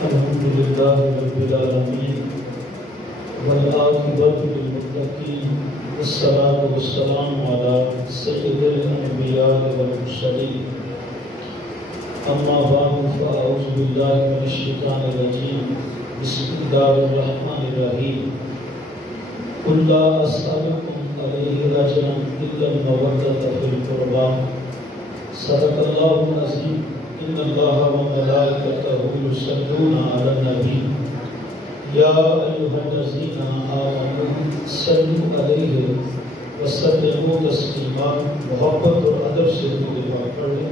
الحمد لله رب العالمين والعاقبة للمتقين والصلاة والسلام على سيد الأنبياء والمرسلين أما بعد فأعوذ بالله من الشيطان الرجيم بسم الله الرحمن الرحيم قل لا أسألكم عليه أجرا إلا المودة في القربى صدق الله العظيم إن الله وملائكته يصلون على النبي يا أيها الذين آمنوا صلوا عليه وسلموا تسليما محبت اور ادب سے دعا پڑھیں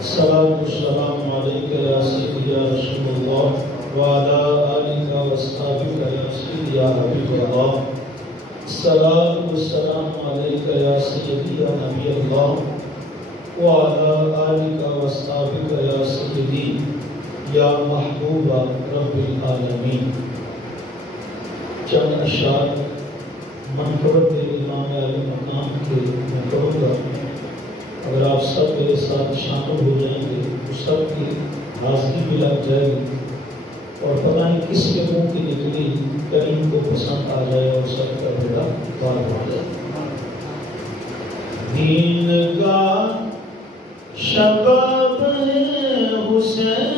الصلاة والسلام عليك يا سيدي يا رسول الله وعلى آلك وأصحابك يا سيدي يا حبيب الله الصلاة والسلام عليك يا سيدي يا نبي الله وعلى آلك وأصحابك يا سيدي یا محبوب رب العالمین. چند اشعار منقبت امام علی مقام کے میں کروں گا. اگر آپ سب میرے ساتھ شامل ہو جائیں گے تو سب کی حاضری بھی لگ جائے گی اور پتہ نہیں کس کے منہ کی نکلی کریم کو پسند آ جائے اور سب کا بیٹا بار ہو جائے. دین کا شباب حسین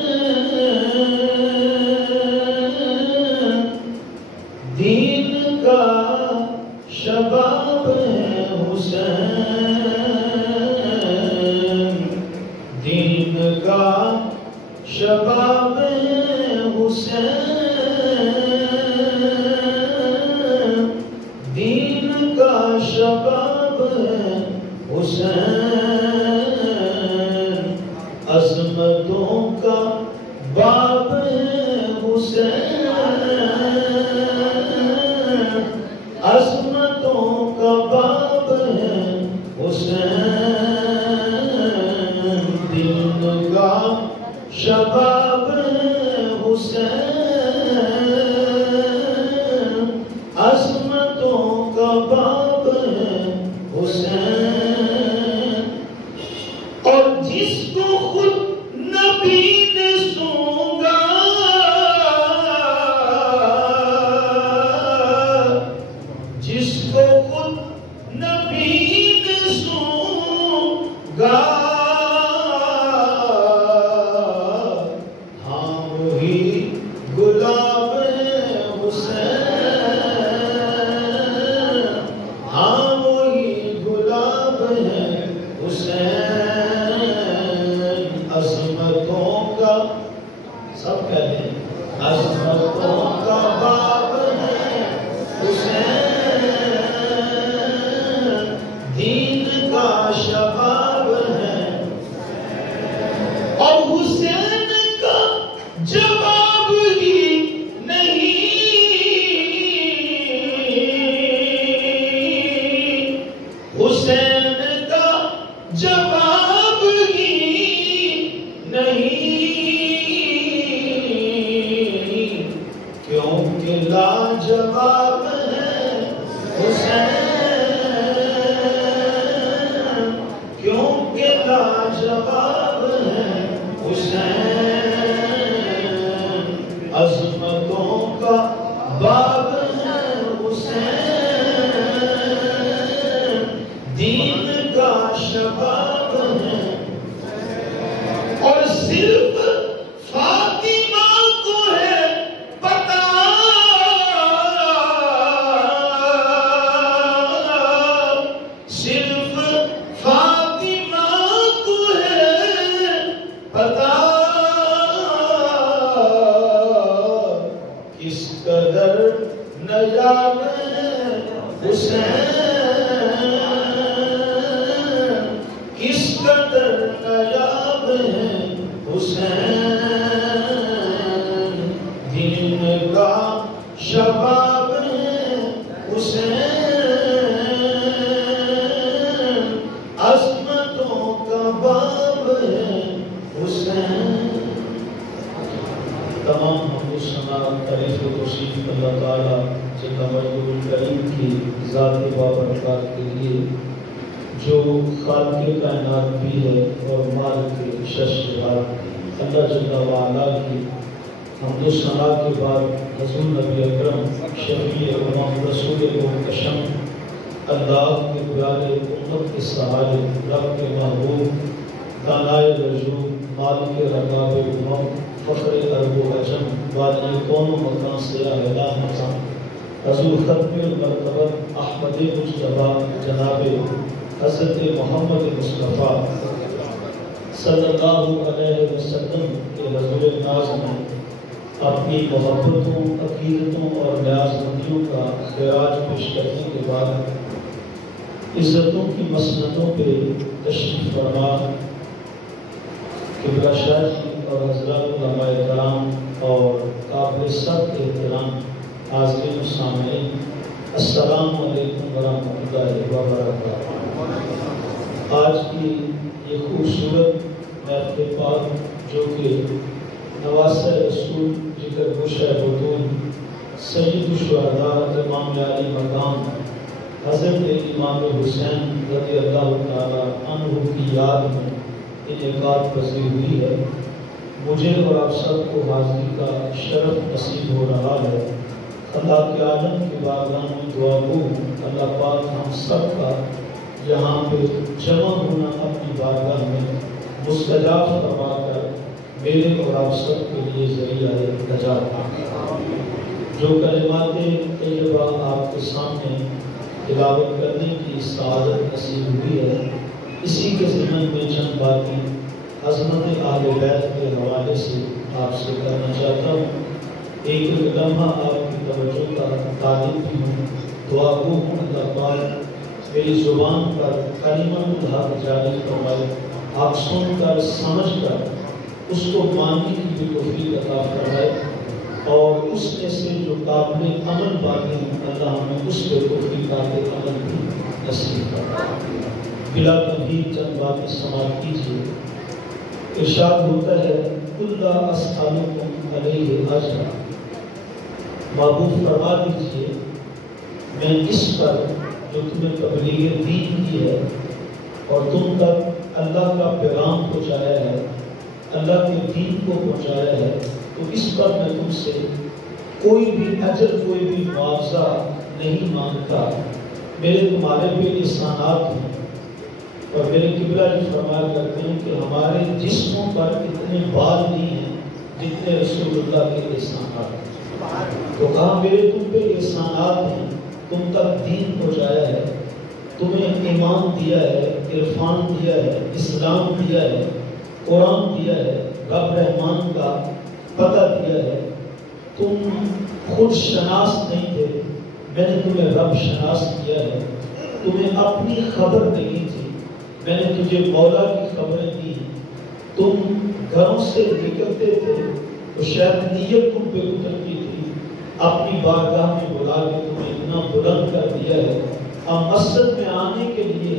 دین کا شباب ہے حسین دین کا شباب ہے حسین دین کا شباب ہے حسین عظمتوں کا باب ہے حسین عظمتوں کا باب ہے حسین دین کا شباب ہے حسین عظمتوں کا باب ہے حسین اور جس کو خود نبی نے سونگا جس کو خود نبی نے سونگا ہاں وہی گلاب ہے حسین ہاں وہی گلاب ہے حسین عظمتوں کا سب کہتے ہیں عظمتوں کا باب ہے حسین دین کا شباب ہے اور حسین کا جواب ہی نہیں حسین کا جواب ہی نہیں کیونکہ لاجواب ہے حسین کیونکہ لاجواب ہے حسین عظمتوں کا باب ہے حسین دین کا شباب ہے اور صرف فاطمہ کو ہے پتہ صرف فاطمہ کو ہے پتہ کس قدر نجاب ہے حسین کس قدر نجاب ہے حسین دین کا شباب ہے حسین عظمتوں کا باب ہے حسین. تمام حمد و ثنا تعریف و توصیف اللہ تعالیٰ جل مجدہ الکریم کی ذات بابرکات کے لیے جو خالق کائنات بھی ہے اور مالک شش جہات اللہ جل وعلا کی حمد و ثنا کے بعد حضور نبی اکرم شفیع امم رسول محتشم اللہ کے پیارے امت کے سہارے رب کے محبوب دانائے رجوع مالک رباب امم فخر ارب و عجم والی کون و مکان سے اعلیٰ مقام حضور ختم المرتبت احمد مجتبیٰ جناب حضرت محمد مصطفیٰ صلی اللہ علیہ وسلم کے حضور ناز میں اپنی محبتوں عقیدتوں اور نیاز مندیوں کا خراج پیش کرنے کے بعد عزتوں کی مسندوں پہ تشریف فرما قبلہ شاہ جی اور حضرات علماء کرام اور قابل سخت احترام حاضرین و سامعین، السلام علیکم ورحمۃ اللہ وبرکاتہ۔ آج کی یہ خوبصورت محفل پاک جو کہ نواسہ رسول ذکر گوشہ بطون سید الشہداء امام علی مقام حضرت امام حسین رضی اللہ تعالیٰ عنہ کی یاد میں انعقاد پذیر ہوئی ہے۔ مجھے اور آپ سب کو حاضری کا شرف نصیب ہو رہا ہے۔ اللہ کے عالم کی بارگاہ میں دعا گو اللہ پاک ہم سب کا یہاں پہ جمع ہونا اپنی بارگاہ میں مستجاب فرما کر میرے اور آپ سب کے لیے ذریعہ نجات۔ جو کلمات طیبہ آپ کے سامنے تلاوت کرنے کی سعادت نصیب ہوئی ہے، اسی کے ضمن میں چند باتیں عظمت اہل بیت کے حوالے سے آپ سے کرنا چاہتا ہوں۔ ایک لمحہ آپ کی توجہ کا طالب بھی ہوں، دعا گو ہوں اللہ پاک میری زبان پر کلمہ الحق جاری فرمائے، آپ سن کر سمجھ کر اس کو ماننے کی بھی توفیق عطا فرمائے، اور اس میں سے جو قابل عمل باتیں اللہ ہمیں اس پہ توفیقات عمل بھی نصیب فرمائے۔ بلا تمہید چند باتیں سماعت کیجیے۔ ارشاد ہوتا ہے قل لا اسألکم علیہ اجرا، محبوب فرما دیجیے میں اس پر جو تمہیں تبلیغ دین کی ہے اور تم تک اللہ کا پیغام پہنچایا ہے، اللہ کے دین کو پہنچایا ہے، تو اس پر میں تم سے کوئی بھی اجر کوئی بھی معاوضہ نہیں مانگتا۔ میرے تمہارے پہ احسانات ہیں، اور میرے قبلہ جی فرمایا کرتے ہیں کہ ہمارے جسموں پر اتنے بال نہیں ہیں جتنے رسول اللہ کے احسانات ہیں۔ تو کہا میرے تم پہ احسانات ہیں، تم تک دین پہنچایا ہے، تمہیں ایمان دیا ہے، عرفان دیا ہے، اسلام دیا ہے، قرآن دیا ہے، رب رحمان کا پتہ دیا ہے۔ تم خود شناس نہیں تھے، میں نے تمہیں رب شناس کیا ہے۔ تمہیں اپنی خبر نہیں تھی، میں نے تجھے مولا کی خبریں دی۔ تم گھروں سے نکلتے تھے تو شاید نیت تم پہ اترتی تھی، اپنی بارگاہ میں بلا کے تمہیں اتنا بلند کر دیا ہے، اب مسجد میں آنے کے لیے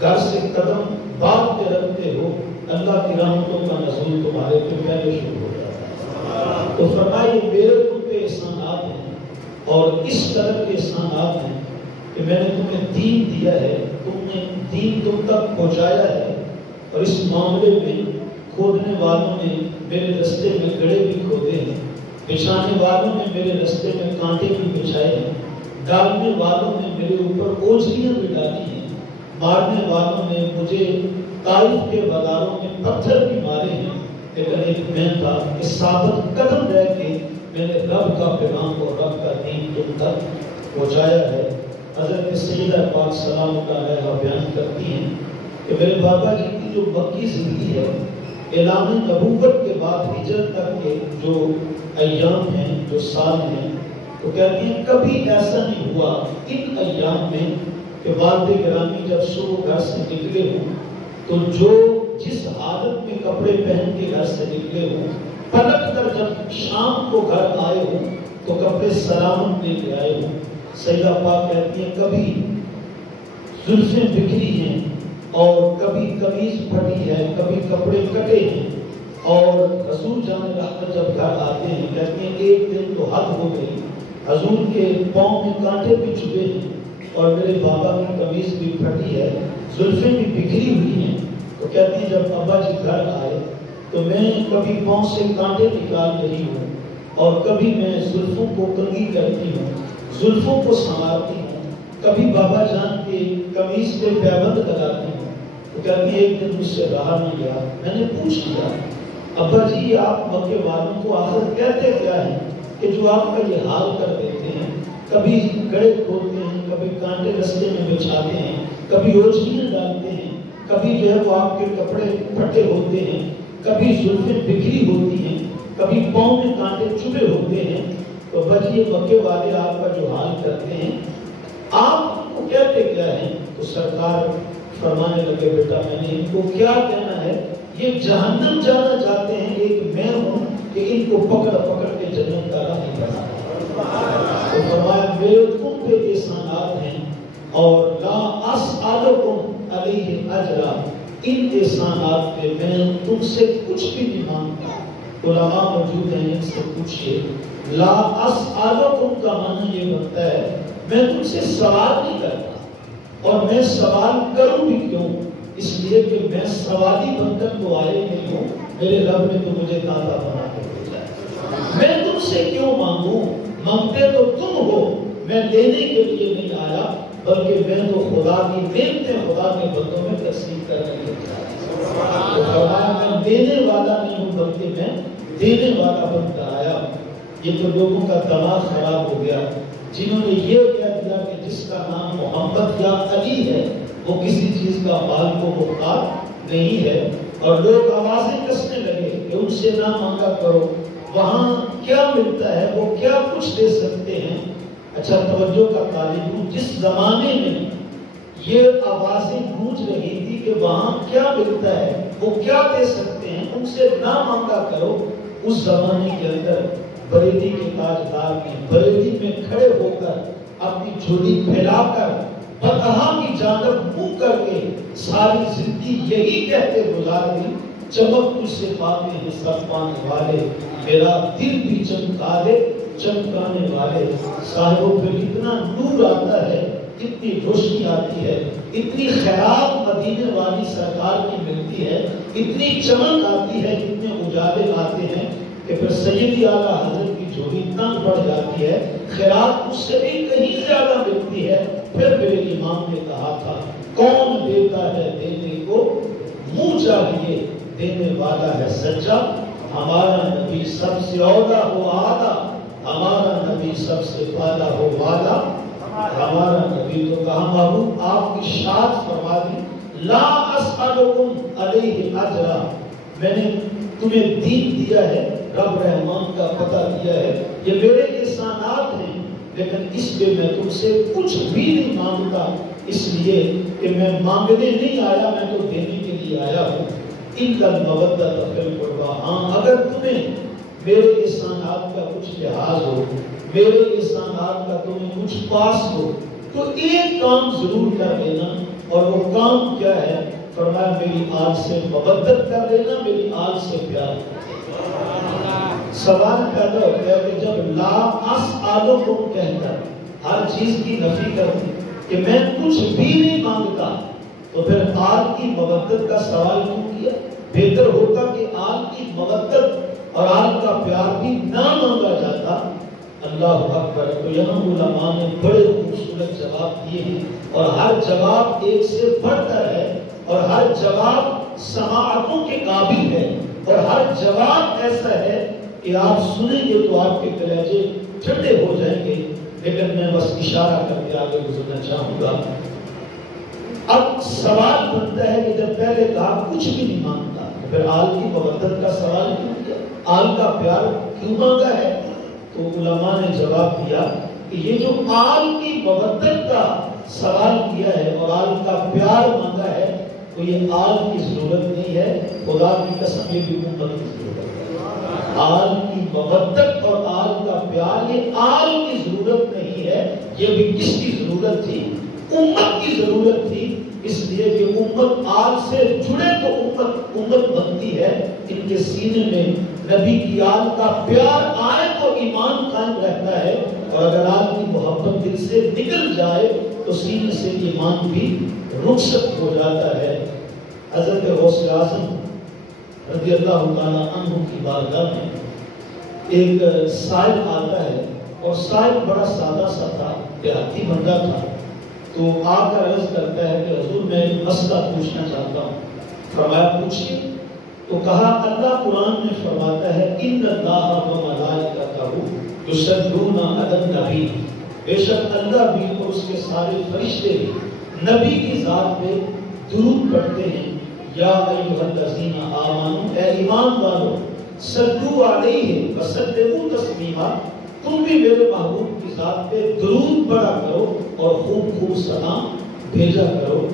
گھر سے قدم باندھ کے رکھتے ہو، اللہ کی رحمتوں کا نزول تمہارے پہ پہلے شروع ہو جاتا ہے۔ تو فرمائیے میرے تم پہ احسانات ہیں، اور اس طرح کے احسانات ہیں کہ میں نے تمہیں دین دیا ہے، تم نے دین تم تک پہنچایا ہے، اور اس معاملے میں کھودنے والوں نے میرے رستے میں گڑھے بھی کھودے ہیں، بچھانے والوں نے میرے رستے میں کانٹے بھی بچھائے ہیں، ڈالنے والوں نے میرے اوپر اوجھلیاں بھی ڈالی ہیں، مارنے والوں نے مجھے طائف کے بازاروں میں پتھر بھی مارے ہیں، لیکن ایک میں تھا کہ ثابت قدم رہ کے میں نے رب کا پیغام اور رب کا دین تم تک پہنچایا ہے۔ حضرت سیدہ پاک سلام اللہ علیہ بیان کرتی ہیں کہ میرے بابا جی کی جو مکی زندگی ہے، اعلان نبوت کے بعد ہجرت تک کے جو ایام ہیں، جو سال ہیں، تو کہتی ہیں کبھی ایسا نہیں ہوا ان ایام میں کہ والد گرامی جب صبح گھر سے نکلے ہوں تو جو جس حالت میں کپڑے پہن کے گھر سے نکلے ہوں، پلٹ کر جب شام کو گھر آئے ہوں تو کپڑے سلامت لے کے آئے ہوں۔ سیدہ پاک کہتی ہیں کبھی زلفیں بکھری ہیں، اور کبھی قمیض پھٹی ہے، کبھی کپڑے کٹے ہیں، اور حضور جان رحمت جب گھر آتے ہیں کہتے ہیں ایک دن تو حد ہو گئی، حضور کے پاؤں میں کانٹے بھی چبھے ہیں، اور میرے بابا کی قمیض بھی پھٹی ہے، زلفیں بھی بکھری ہوئی ہیں۔ تو کہتی ہیں جب ابا جی گھر آئے تو میں کبھی پاؤں سے کانٹے نکال رہی ہوں، اور کبھی میں زلفوں کو کنگھی کرتی ہوں، زلفوں کو سنوارتی ہوں، کبھی بابا جان کے قمیص پہ پیبند لگاتی ہوں۔ تو کہتی ایک دن مجھ سے رہا نہیں گیا، میں نے پوچھ لیا ابا جی آپ مکے والوں کو آخر کہتے کیا ہیں کہ جو آپ کا یہ حال کر دیتے ہیں؟ کبھی گڑے کھولتے ہیں، کبھی کانٹے رستے میں بچھاتے ہیں، کبھی اوجھیاں ڈالتے ہیں، کبھی جو ہے وہ آپ کے کپڑے پھٹے ہوتے ہیں، کبھی زلفیں بکھری ہوتی ہیں، کبھی پاؤں میں کانٹے چبھے ہوتے ہیں۔ تو بس یہ مکے والے آپ کا جو حال کرتے ہیں آپ کو کہتے کیا ہیں؟ تو سرکار فرمانے لگے بیٹا میں نے ان کو کیا کہنا ہے، یہ جہنم جانا چاہتے ہیں، ایک میں ہوں کہ ان کو پکڑ پکڑ کے جنت کا راہ بنا۔ تو فرمایا میرے تم پہ احسانات ہیں اور لا اسألکم علیہ اجرا، ان احسانات پہ میں تم سے کچھ بھی نہیں مانگتا۔ علماء موجود ہیں، ان سے پوچھئے لا اسألکم کا معنی یہ بنتا ہے میں تم سے سوال نہیں کرتا، اور میں سوال کروں بھی کیوں؟ اس لیے کہ میں سوالی بن کر تو آئے نہیں ہوں، میرے رب نے تو مجھے داتا بنا کے بھیجا ہے۔ میں تم سے کیوں مانگوں؟ مانگتے تو تم ہو، میں لینے کے لیے نہیں آیا، بلکہ میں تو خدا کی نعمتیں خدا کے بندوں میں تقسیم کرنے کے لیے آیا۔ تو فرمایا میں دینے والا نہیں ہوں بلکہ میں دینے والا بن کر آیا۔ یہ تو لوگوں کا دماغ خراب ہو گیا جنہوں نے یہ کہہ دیا کہ جس کا نام محمد یا علی ہے وہ کسی چیز کا مال کو محتاج نہیں ہے، اور لوگ آوازیں کسنے لگے کہ ان سے نہ مانگا کرو، وہاں کیا ملتا ہے، وہ کیا کچھ دے سکتے ہیں۔ اچھا توجہ کا طالب ہوں، جس زمانے میں یہ آوازیں گونج رہی تھی کہ وہاں کیا ملتا ہے، وہ کیا دے سکتے ہیں، ان سے نہ مانگا کرو، اس زمانے کے اندر بریلی کے تاجدار کی بریلی میں کھڑے ہو کر اپنی جھولی پھیلا کر بطحا کی جانب منہ کر کے ساری زندگی یہی کہتے گزار دی، چمک تجھ سے پاتے ہیں سب پانے والے، میرا دل بھی چمکا دے چمکانے والے۔ صاحبوں پہ اتنا نور آتا ہے، اتنی روشنی آتی ہے، اتنی خیرات مدینے والی سرکار کی ملتی ہے، اتنی چمک آتی ہے، اتنے اجالے آتے ہیں کہ پھر سیدی اعلیٰ حضرت کی جھولی تنگ پڑ جاتی ہے، خیرات اس سے بھی کہیں زیادہ ملتی ہے۔ پھر میرے امام نے کہا تھا کون دیتا ہے دینے کو منہ چاہیے، دینے والا ہے سچا، ہمارا نبی سب سے اولا ہو آدھا، ہمارا نبی سب سے پالا ہو والا، ہمارا نبی تو کہا محبوب آپ کی شاد فرما دی لا اسألکم علیہ اجرا، میں نے تمہیں دین دیا ہے، رب رحمان کا پتہ دیا ہے، یہ میرے احسانات ہیں، لیکن اس پہ میں تم سے کچھ بھی نہیں مانگتا، اس لیے کہ میں مانگنے نہیں آیا، میں تو دینے کے لیے آیا ہوں۔ اِلَّا الْمَوَدَّةَ فِي الْقُرْبَىٰ، ہاں اگر تمہیں میرے احسانات کا کچھ لحاظ ہو، میرے احسانات کا تمہیں کچھ پاس ہو، تو ایک کام ضرور کر لینا، اور وہ کام کیا ہے؟ فرمایا میری آل سے مودت کر لینا، میری آل سے پیار کر لینا۔ سوال پیدا ہوتا ہے کہ جب لا اسألکم کہہ کر ہر چیز کی نفی کر دی کہ میں کچھ بھی نہیں مانگتا، تو پھر آل کی مودت کا سوال کیوں کیا؟ بہتر ہوتا کہ آل کی مودت اور آل کا پیار بھی نہ مانگا جاتا۔ اللہ اکبر۔ تو یہاں علماء نے بڑے خوبصورت جواب دیے ہیں، اور ہر جواب ایک سے بڑھ کر ہے، اور ہر جواب سماعتوں کے قابل ہے، اور ہر جواب ایسا ہے کہ آپ سنیں گے تو آپ کے کلیجے ٹھنڈے ہو جائیں گے، لیکن میں بس اشارہ کر کے آگے گزرنا چاہوں گا۔ اب سوال بنتا ہے کہ جب پہلے کہا کچھ بھی نہیں مانگتا، پھر آل کی مودت کا سوال کیوں کیا؟ آل کا پیار کیوں مانگا ہے؟ تو علماء نے جواب دیا کہ یہ جو آل کی مودت کا سوال کیا ہے اور آل کا پیار مانگا ہے، تو یہ آل کی ضرورت نہیں ہے، خدا کی قسم یہ بھی امت کی ضرورت ہے۔ آل کی مودت اور آل کا پیار، یہ آل کی ضرورت نہیں ہے، یہ بھی کس کی ضرورت تھی؟ امت کی ضرورت تھی، اس لیے کہ امت آل سے جڑے تو امت بنتی ہے، ان کے سینے میں نبی کی آل کا پیار آئے تو ایمان قائم رہتا ہے، اور اگر آل کی محبت دل سے نکل جائے تو سینے سے ایمان بھی رخصت ہو جاتا ہے۔ حضرت غوث اعظم رضی اللہ تعالیٰ عنہ کی بارگاہ میں ایک صاحب آتا ہے اور صاحب بڑا سادہ سا تھا، دیہاتی بندہ تھا، تو آ کر عرض کرتا ہے کہ حضور میں ایک مسئلہ پوچھنا چاہتا ہوں۔ فرمایا پوچھیے۔ تو کہا اللہ قرآن میں فرماتا ہے ان اللہ و ملائکتہ یصلون علی النبی، بے شک اللہ بھی اور اس کے سارے فرشتے بھی نبی کی ذات پہ درود پڑھتے ہیں۔ یا ایھا الذین آمنوا، اے ایمان والو، صلوا علیہ وسلموا تسلیما، تم بھی میرے محبوب کی ذات پہ درود پڑھا کرو اور خوب خوب سلام بھیجا کرو۔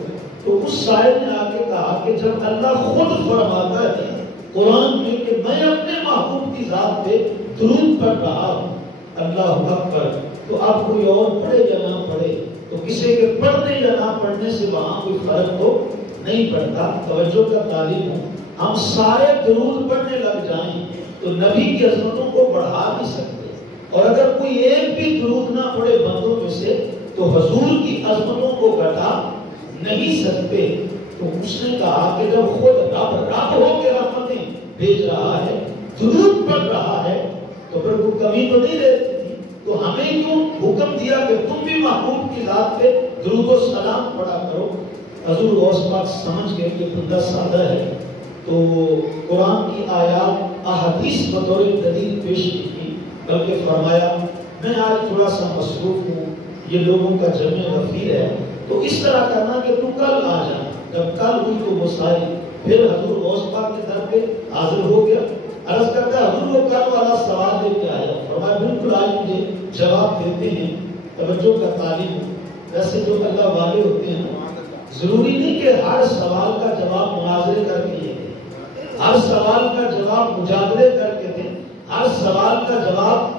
تو اس شاعر نے آگے کہا کہ جب اللہ خود فرماتا ہے قرآن میں کہ میں اپنے محبوب کی ذات پہ درود پڑھ رہا ہوں، اللہ اکبر، تو اب کوئی اور پڑھے یا نہ پڑھے، تو کسی کے پڑھنے یا نہ پڑھنے سے وہاں کوئی فرق تو نہیں پڑتا۔ توجہ کا طالب ہوں، ہم سارے درود پڑھنے لگ جائیں تو نبی کی عظمتوں کو بڑھا نہیں سکتے، اور اگر کوئی ایک بھی درود نہ پڑھے بندوں میں سے تو حضور کی عظمتوں کو گھٹا نہیں سکتے۔ تو اس نے کہا کہ جب خود رب ہو کے رحمتیں بھیج رہا ہے، درود پڑھ رہا ہے، تو پھر کوئی کمی تو نہیں رہتی تھی، تو ہمیں کیوں حکم دیا کہ تم بھی محبوب کی ذات پہ درود و سلام پڑھا کرو۔ حضور غوث پاک سمجھ گئے کہ بندہ سادہ ہے، تو قرآن کی آیات احادیث بطور دلیل پیش کی تھی، بلکہ فرمایا میں آج تھوڑا سا مصروف ہوں، یہ لوگوں کا جمع غفیر ہے، تو اس طرح کرنا کہ تو کل آ جانا۔ جب کل ہوئی تو وہ ساری پھر حضور غوث پاک کے در پہ حاضر ہو گیا، عرض کرتا ہے حضور وہ کل والا سوال لے کے آیا۔ فرمایا بالکل آج مجھے جواب دیتے ہیں۔ توجہ کا طالب، ویسے جو اللہ والے ہوتے ہیں ضروری نہیں کہ ہر سوال کا جواب مناظرے کر کے دیں، ہر سوال کا جواب مجادلے کر کے دیں، ہر سوال کا جواب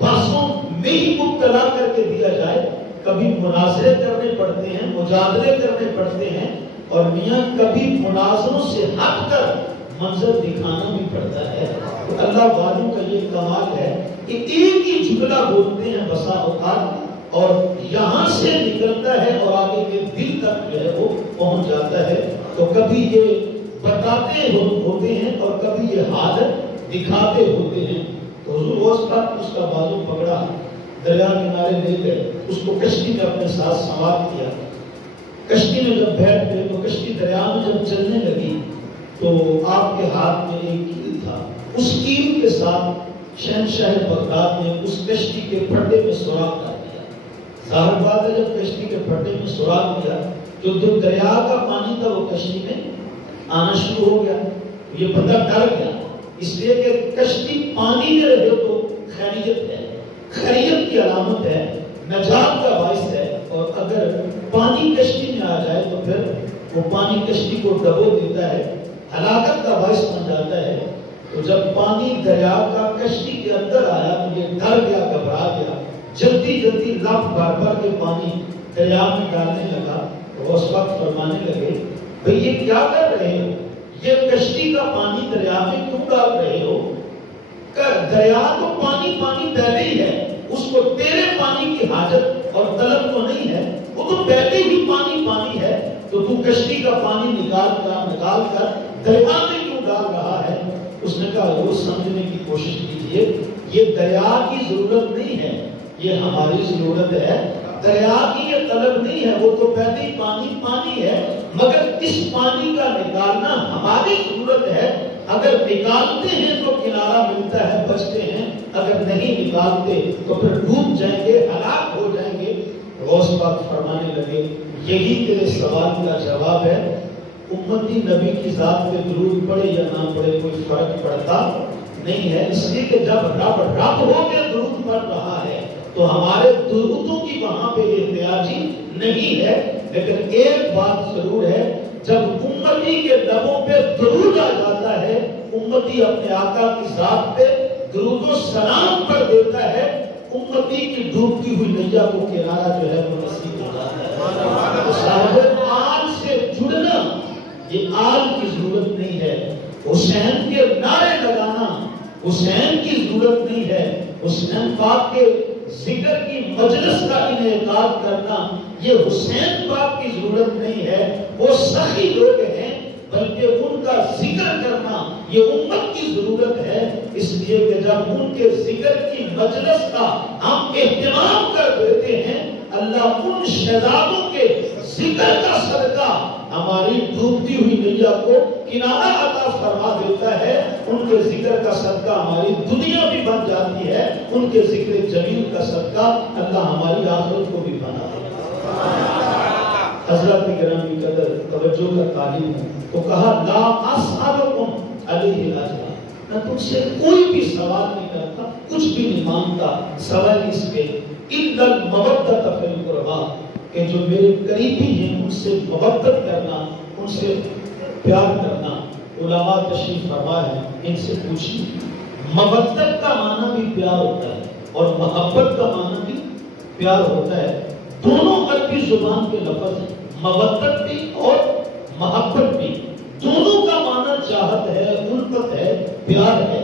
بحثوں میں ہی مبتلا کر کے دیا جائے۔ کبھی مناظرے کرنے پڑتے ہیں، مجادلے کرنے پڑتے ہیں، اور میاں کبھی مناظروں سے ہٹ کر منظر دکھانا بھی پڑتا ہے۔ تو اللہ والوں کا یہ کمال ہے کہ ایک ہی جملہ بولتے ہیں بسا اوقات، اور یہاں سے نکلتا ہے اور آگے کے دل تک جو ہے وہ پہنچ جاتا ہے۔ تو کبھی یہ بتاتے ہوتے ہیں اور کبھی یہ حالت دکھاتے ہوتے ہیں۔ تو حضور غوث پاک اس کا بازو پکڑا، دریا کنارے لے گئے، اس کو کشتی میں اپنے ساتھ سوار کیا۔ کشتی میں جب بیٹھ گئے تو کشتی دریا میں جب چلنے لگی تو آپ کے ہاتھ میں ایک کیل تھا، اس کیل کے ساتھ شہنشاہ بغداد نے اس کشتی کے پھٹے میں سوراخ کر دیا۔ ظاہر بات ہے جب کشتی کے پھٹے میں سوراخ کیا تو جو دریا کا پانی تھا وہ کشتی میں آنا شروع ہو گیا۔ یہ بندہ ڈر گیا، اس لیے کہ کشتی پانی میں رہے تو خیریت ہے، خیریت کی علامت ہے، نجات کا باعث ہے، اور اگر پانی کشتی میں آ جائے تو پھر وہ پانی کشتی کو ڈبو دیتا ہے، ہلاکت کا باعث بن جاتا ہے۔ تو جب پانی دریا کا کشتی کے اندر آیا تو یہ ڈر گیا، گھبرا گیا، جلدی جلدی لپ بھر بھر کے پانی دریا میں ڈالنے لگا۔ تو اس وقت فرمانے لگے بھئی یہ کیا کر رہے ہو، یہ کشتی کا پانی دریا میں کیوں ڈال رہے ہو؟ دریا تو پانی پانی پہلے ہی ہے، اس کو تیرے پانی کی حاجت اور طلب تو نہیں ہے، وہ تو پہلے ہی پانی پانی ہے، تو تو کشتی کا پانی نکال کر دریا میں کیوں ڈال رہا ہے؟ اس نے کہا وہ سمجھنے کی کوشش کیجئے، یہ دریا کی ضرورت نہیں ہے، یہ ہماری ضرورت ہے۔ دریا کی یہ طلب نہیں ہے، وہ تو پہلے ہی پانی پانی ہے، مگر اس پانی کا نکالنا ہماری ضرورت ہے۔ اگر نکالتے ہیں تو کنارہ ملتا ہے، بچتے ہیں، اگر نہیں نکالتے تو پھر ڈوب جائیں گے، ہلاک ہو جائیں گے۔ غوث پاک فرمانے لگے یہی تیرے سوال کا جواب ہے، امتی نبی کی ذات پہ درود پڑھے یا نہ پڑھے کوئی فرق پڑتا نہیں ہے، اس لیے کہ جب رب ہو کے درود پڑھ رہا ہے تو ہمارے درودوں کی وہاں پہ احتیاجی نہیں ہے۔ لیکن ایک بات ضرور ہے، جب امتی کے لبوں پہ درود آ جاتا ہے، امتی اپنے آقا کی ذات پہ درود و سلام پڑھ دیتا ہے، امتی کی ڈوبتی ہوئی نیا کو کنارہ جو ہے وہ نصیب ہو جاتا ہے۔ صاحب آل سے جڑنا یہ آل کی ضرورت نہیں ہے، حسین کے نعرے لگانا حسین کی ضرورت نہیں ہے، حسین پاک کے ذکر کی مجلس کا انعقاد کرنا یہ حسین پاک کی ضرورت نہیں ہے۔ وہ سخی لوگ ہیں بلکہ ان کا ذکر کرنا یہ امت کی ضرورت ہے. اس لیے کہ جب ان کے ذکر کی مجلس کا ہم اہتمام کر دیتے ہیں، اللہ ان شہزادوں کے ذکر کا صدقہ ہماری ڈوبتی ہوئی نیا کو کنارہ عطا فرما دیتا ہے. ان کے ذکر کا صدقہ ہماری دنیا بھی بن جاتی ہے، ان کے ذکر جلیل کا صدقہ اللہ ہماری آخرت کو بھی بنا دیتا ہے. حضرت گرامی قدر توجہ کا تعلیم ہے تو کہا لا اسألکم علیہ اجرا، میں تم سے کوئی بھی سوال نہیں کرتا، کچھ بھی نہیں مانگتا سوال اس کے الا المودۃ فی القربى، کہ جو میرے قریبی ہیں ان سے محبت کرنا، ان سے پیار کرنا. علماء تشریف فرما ہے، ان سے پوچھیں مودت کا معنی بھی پیار ہوتا ہے اور محبت کا معنی بھی پیار ہوتا ہے. دونوں عربی زبان کے لفظ ہیں، مودت بھی اور محبت بھی. دونوں کا معنی چاہت ہے، الفت ہے، پیار ہے.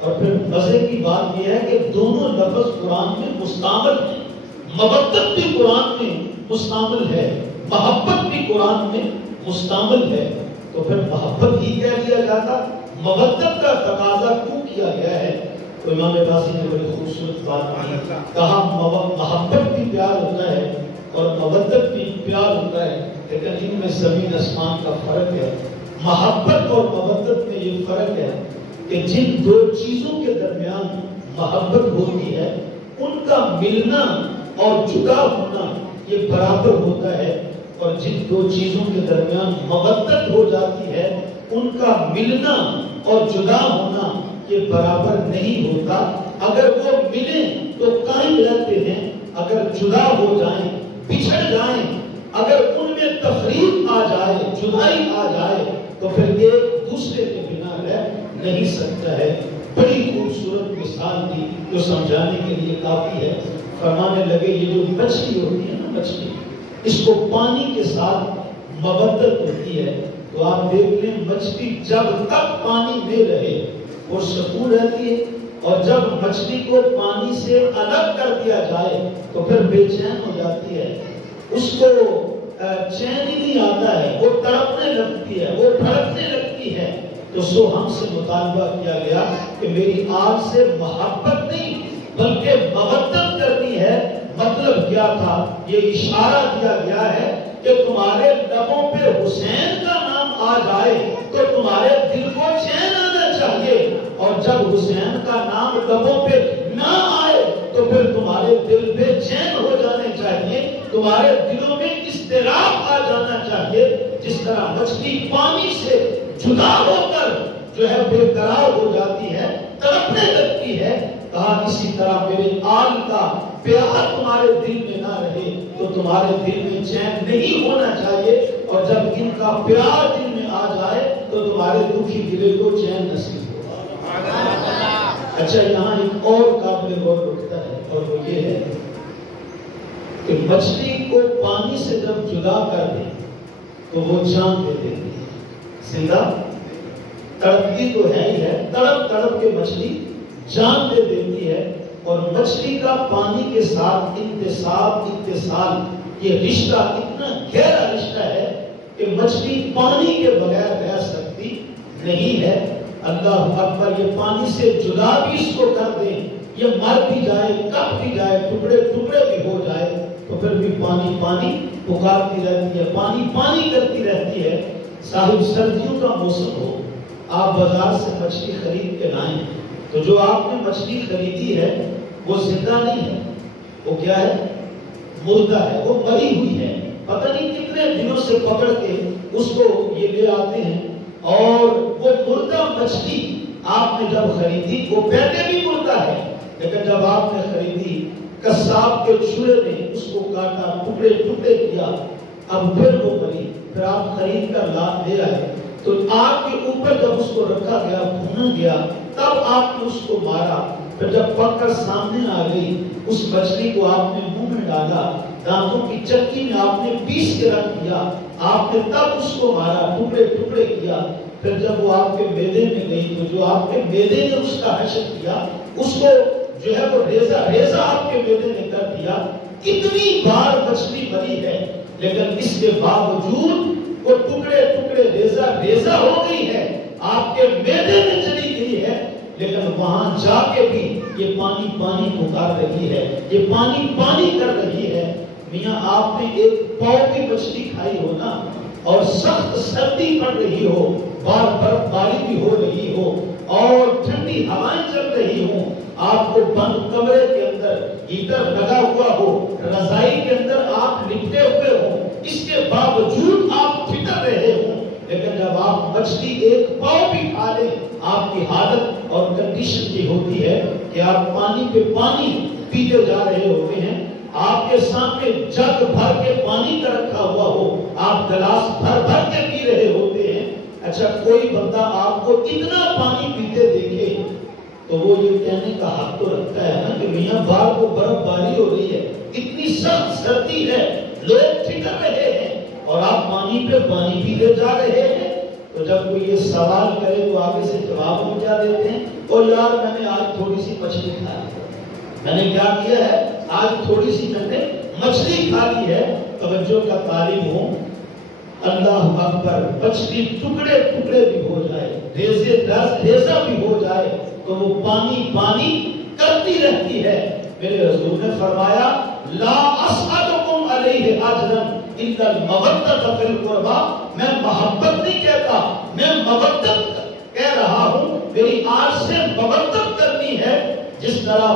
اور پھر مزے کی بات یہ ہے کہ دونوں لفظ قرآن میں مستعمل ہیں. مودت بھی قرآن میں مستعمل ہے، محبت بھی قرآن میں مستعمل ہے. تو پھر محبت ہی کہہ دیا جاتا، مودت کا تقاضا کیوں کیا گیا ہے؟ تو امام باسی نے بڑی خوبصورت بات کی، کہا محبت بھی پیار ہوتا ہے اور مودت بھی پیار ہوتا ہے، لیکن ان میں زمین آسمان کا فرق ہے. محبت اور مودت میں یہ فرق ہے کہ جن دو چیزوں کے درمیان محبت ہوتی ہے ان کا ملنا اور جدا ہونا یہ برابر ہوتا ہے، اور جن دو چیزوں کے درمیان مودت ہو جاتی ہے ان کا ملنا اور جدا ہونا یہ برابر نہیں ہوتا. اگر وہ ملیں تو قائم رہتے ہیں، اگر جدا ہو جائیں، بچھڑ جائیں، اگر ان میں تفریق آ جائے، جدائی آ جائے تو پھر ایک دوسرے کے بنا رہ نہیں سکتا ہے. بڑی خوبصورت مثال دی جو سمجھانے کے لیے کافی ہے. فرمانے لگے یہ جو مچھلی ہوتی ہے نا، مچھلی اس کو پانی کے ساتھ مودت ہوتی ہے، تو آپ دیکھ لیں مچھلی جب تک پانی میں رہے وہ سکون رہتی ہے، اور جب مچھلی کو پانی سے الگ کر دیا جائے تو پھر بے چین ہو جاتی ہے، اس کو چین ہی نہیں آتا ہے، وہ تڑپنے لگتی ہے، وہ دھڑکنے لگتی ہے. تو سو ہم سے مطالبہ کیا گیا کہ میری آگ سے محبت نہیں بلکہ مودت کرنی ہے. مطلب کیا تھا؟ یہ اشارہ دیا گیا ہے کہ تمہارے لبوں پہ حسین کا نام آ جائے تو تمہارے دل کو چین آنا چاہیے، اور جب حسین کا نام لبوں پہ نہ آئے تو پھر تمہارے دل پہ چین ہو جانے چاہیے، تمہارے دلوں میں اضطراب آ جانا چاہیے. جس طرح مچھلی پانی سے جدا ہو کر جو ہے بے قرار ہو جاتی ہے، تڑپنے لگتی ہے، کہا اسی طرح میرے آل کا پیار تمہارے دل میں نہ رہے تو تمہارے دل میں چین نہیں ہونا چاہیے، اور جب ان کا پیار دل میں آ جائے تو تمہارے دکھی دل کو چین نصیب ہوگا. اچھا، یہاں ایک اور قابل غور نکتہ ہے، اور وہ یہ ہے کہ مچھلی کو پانی سے جب جدا کر دیں تو وہ جان دے دیتی ہے. زندہ تڑپتی تو ہے ہی ہے، تڑپ تڑپ کے مچھلی جان دے دیتی ہے. اور مچھلی کا پانی کے ساتھ اتصال یہ رشتہ اتنا گہرا رشتہ ہے کہ مچھلی پانی کے بغیر رہ سکتی نہیں ہے. اللہ اکبر، یہ پانی سے جدا بھی اس کو کر دیں، یہ مر بھی جائے، کٹ بھی جائے، ٹکڑے ٹکڑے بھی ہو جائے تو پھر بھی پانی پانی پکارتی رہتی ہے، پانی پانی کرتی رہتی ہے. صاحب سردیوں کا موسم ہو، آپ بازار سے مچھلی خرید کے لائیں تو جو آپ نے مچھلی خریدی ہے وہ زندہ نہیں ہے، وہ کیا ہے؟ مردہ ہے، وہ مری ہوئی ہے. پتہ نہیں کتنے دنوں سے پکڑ کے اس کو یہ لے آتے ہیں، اور وہ مردہ مچھلی آپ نے جب خریدی وہ پہلے بھی مردہ ہے، لیکن جب آپ نے خریدی قصاب کے چولہے نے اس کو کاٹا، ٹکڑے ٹکڑے کیا، اب پھر وہ مری، پھر آپ خرید کر لے آئے تو آگ کے اوپر جب اس کو رکھا گیا، بھونا گیا، تب آپ نے اس کو مارا. پھر جب پک کر سامنے آ گئی اس مچھلی کو آپ نے منہ میں ڈالا، دانتوں کی چکی میں آپ نے پیس کے رکھ دیا، آپ نے تب اس کو مارا، ٹکڑے ٹکڑے کیا. پھر جب وہ آپ کے معدے میں گئی تو جو آپ کے معدے نے اس کا حشر کیا، اس کو جو ہے وہ ریزہ ریزہ آپ کے معدے نے کر دیا. اتنی بار مچھلی مری ہے لیکن اس کے باوجود وہ ٹکڑے ٹکڑے ریزہ ریزہ ہو گئی ہے، آپ کے معدے میں چلی گئی ہے، لیکن وہاں جا کے بھی یہ پانی پانی پکار رہی ہے، یہ پانی پانی کر رہی ہے۔ میاں آپ نے ایک پاؤ کی مچھلی کھائی ہو نا، اور سخت سردی پڑ رہی ہو، برف باری بھی ہو رہی ہو، اور ٹھنڈی ہوائیں چل رہی ہوں، آپ کو بند کمرے کے اندر ہیٹر لگا ہوا ہو، رضائی کے اندر آپ لپٹے ہوئے ہو، اس کے باوجود آپ ٹھٹر رہے ہوں، لیکن جب آپ مچھلی ایک پاؤ بھی کھا لیں، آپ کی حالت اور کنڈیشن یہ ہوتی ہے کہ آپ پانی پہ پانی پیتے جا رہے ہوتے ہیں۔ آپ کے سامنے جگ بھر کے پانی کا رکھا ہوا ہو، آپ گلاس بھر بھر کے پی رہے ہوتے ہیں۔ اچھا، کوئی بندہ آپ کو اتنا پانی پیتے دیکھے تو وہ یہ کہنے کا حق تو رکھتا ہے نا کہ میاں باہر کو برف باری ہو رہی ہے، اتنی سخت سردی ہے، لوگ ٹھٹر رہے ہیں اور آپ پانی پہ پانی پیتے جا رہے ہیں۔ تو جب کوئی یہ سوال کرے تو آگے سے جواب میں کیا دیتے ہیں؟ او یار، میں نے آج تھوڑی سی مچھلی کھا لی، میں نے کیا کیا ہے؟ آج تھوڑی سی میں نے مچھلی کھا لی ہے۔ توجہ کا طالب ہوں، اللہ اکبر، مچھلی ٹکڑے ٹکڑے بھی ہو جائے، ریزہ بھی ہو جائے، تو وہ پانی پانی کرتی رہتی ہے۔ میرے حضور نے فرمایا لا اسألکم علیہ اجرا الا المودۃ فی القربى، میں محبت نہیں کہتا، میں مودت کہہ رہا ہوں۔ میری آج سے مودت کرنی ہے، جس طرح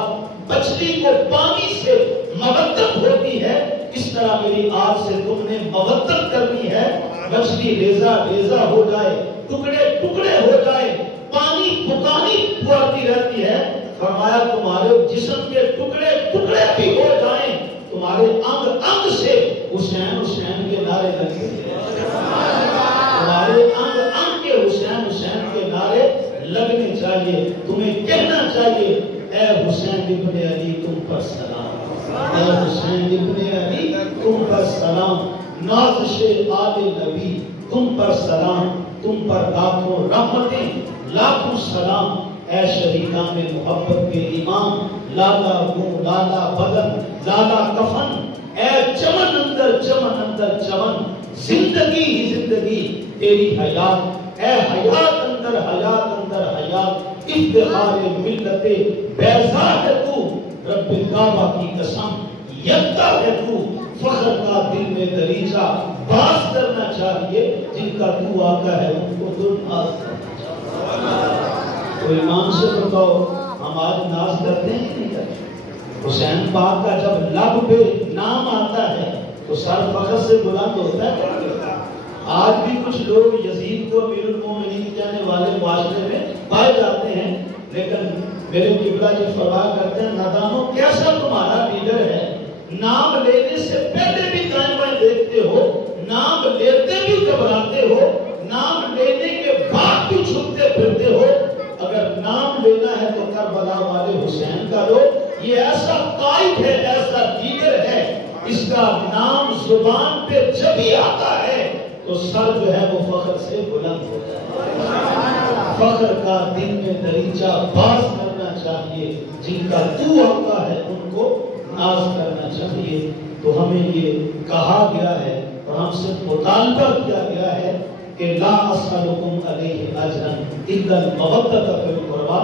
مچھلی کو پانی سے مودت ہوتی ہے، اس طرح میری آج سے تم نے مودت کرنی ہے۔ مچھلی ریزہ ریزہ ہو جائے، ٹکڑے ٹکڑے ہو جائے، پانی پکانی پھوڑتی رہتی ہے۔ فرمایا تمہارے جسم کے ٹکڑے ٹکڑے بھی ہو جائیں، تمہارے انگ انگ سے حسین حسین کے نعرے لگے، تمہارے انگ انگ کے حسین حسین کے نعرے لگنے چاہیے۔ تمہیں کہنا چاہیے اے حسین ابن علی تم پر سلام، اے حسین ابن علی تم پر سلام، نازش آل نبی تم پر سلام، تم پر لاکھوں رحمتیں لاکھوں سلام، اے شریکان محبت کے امام، لالا منہ لالا بدن لالا کفن، اے چمن اندر چمن اندر چمن، زندگی ہی زندگی تیری حیات، اے حیات اندر حیات اندر حیات، افتخار ملت بیضا ہے تو، رب کعبہ کی قسم یکتا ہے تو، فخر کا دل میں دریچہ باز کرنا چاہیے، جن کا تو آقا ہے ان کو تو ناز کرنا چاہیے۔ تو ایمان سے بتاؤ ہم آج ناز کرتے ہیں کہ نہیں کرتے؟ حسین پاک کا جب لب پہ نام آتا ہے تو سر فخر سے بلند ہوتا ہے۔ آج بھی کچھ لوگ یزید کو امیر المومنین کہنے والے معاشرے میں پائے جاتے ہیں، لیکن میرے قبلہ جی فرمایا کرتے ہیں نادانو کیسا تمہارا لیڈر ہے، نام لینے سے پہلے بھی دائیں بائیں دیکھتے ہو، نام لیتے بھی گھبراتے ہو، نام لینے کے بعد بھی چھپتے پھرتے ہو۔ اگر نام لینا ہے تو کربلا والے حسین کا لو، یہ ایسا قائد ہے، ایسا لیڈر ہے، اس کا نام زبان پہ جب ہی آتا ہے تو سر جو ہے وہ فخر سے بلند ہو جاتا ہے۔ فخر کا دل میں دریچہ باز کرنا چاہیے، جن کا تو آقا ہے ان کو ناز کرنا چاہیے۔ تو ہمیں یہ کہا گیا ہے اور ہم سے مطالبہ کیا گیا ہے کہ لا اسألکم علیہ اجرا الا المودۃ فی القربى،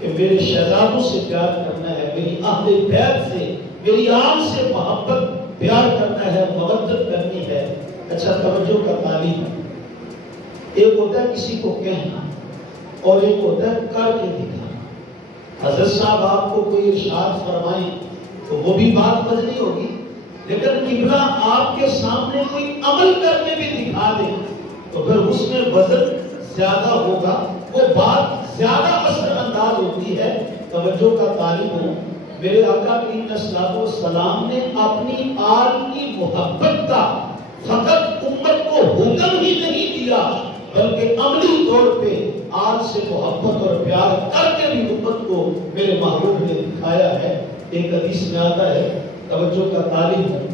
کہ میرے شہزادوں سے پیار کرنا ہے، میری اہل بیت سے، میری آن سے محبت پیار کرنا ہے، مودت کرنی ہے۔ اچھا توجہ کا تعلیم، ایک ہوتا ہے کسی کو کہنا اور ایک ہوتا ہے کر کے دکھانا۔ حضرت صاحب آپ کو کوئی ارشاد فرمائیں تو وہ بھی بات بدلی ہوگی، لیکن قبلہ آپ کے سامنے کوئی عمل کر کے بھی دکھا دے تو پھر اس میں وزن زیادہ ہوگا، وہ بات زیادہ اثر انداز ہوتی ہے۔ توجہ کا طالب ہوں، میرے آقا کریم صلی اللہ علیہ وسلم نے اپنی آل کی محبت کا فقط امت کو حکم ہی نہیں دیا، بلکہ عملی طور پہ آل سے محبت اور پیار کر کے بھی امت کو میرے محبوب نے دکھایا ہے۔ ایک حدیث میں آتا ہے، توجہ کا طالب ہوں،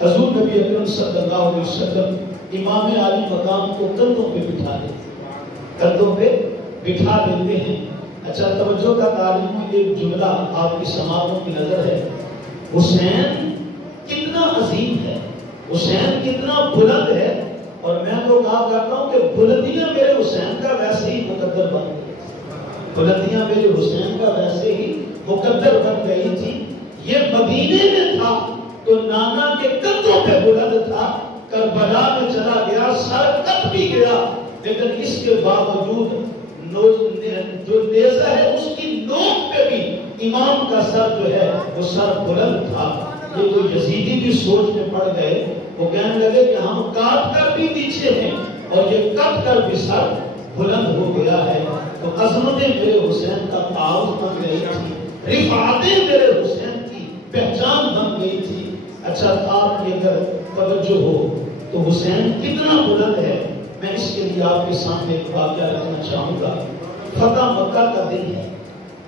حضور نبی اکرم صلی اللہ علیہ وسلم امام عالی مقام کو کندھوں پہ بٹھا دیتے ہیں، کندھوں پہ بٹھا دیتے ہیں۔ اچھا توجہ کا طالب ہوں، ایک جملہ آپ کی سماعتوں کی نظر ہے، حسین کتنا عظیم ہے، حسین کتنا بلند ہے، اور میں تو کہا کرتا ہوں کہ بلندیاں میرے حسین کا ویسے ہی مقدر بن گئی، بلندیاں میرے حسین کا ویسے ہی مقدر بن گئی تھی۔ یہ مدینے میں تھا تو نانا کے کندھوں پہ بلند تھا، کربلا میں چلا گیا سر کٹ بھی گیا، لیکن اس کے باوجود جو نیزہ ہے اس کی نوک پہ بھی امام کا سر جو ہے وہ سر بلند تھا۔ یہ تو یزیدی بھی سوچ میں پڑ گئے، وہ کہنے لگے کہ ہم کاٹ کر بھی نیچے ہیں اور یہ کٹ کر بھی سر بلند ہو گیا ہے۔ تو عظمتیں میرے حسین کا تعارف بن گئی تھی، رفعتیں میرے حسین کی پہچان بن گئی تھی۔ اچھا آپ کی اگر توجہ ہو تو حسین کتنا بلند ہے، میں اس کے لیے آپ کے سامنے ایک واقعہ رکھنا چاہوں گا۔ فتح مکہ کا دن ہے،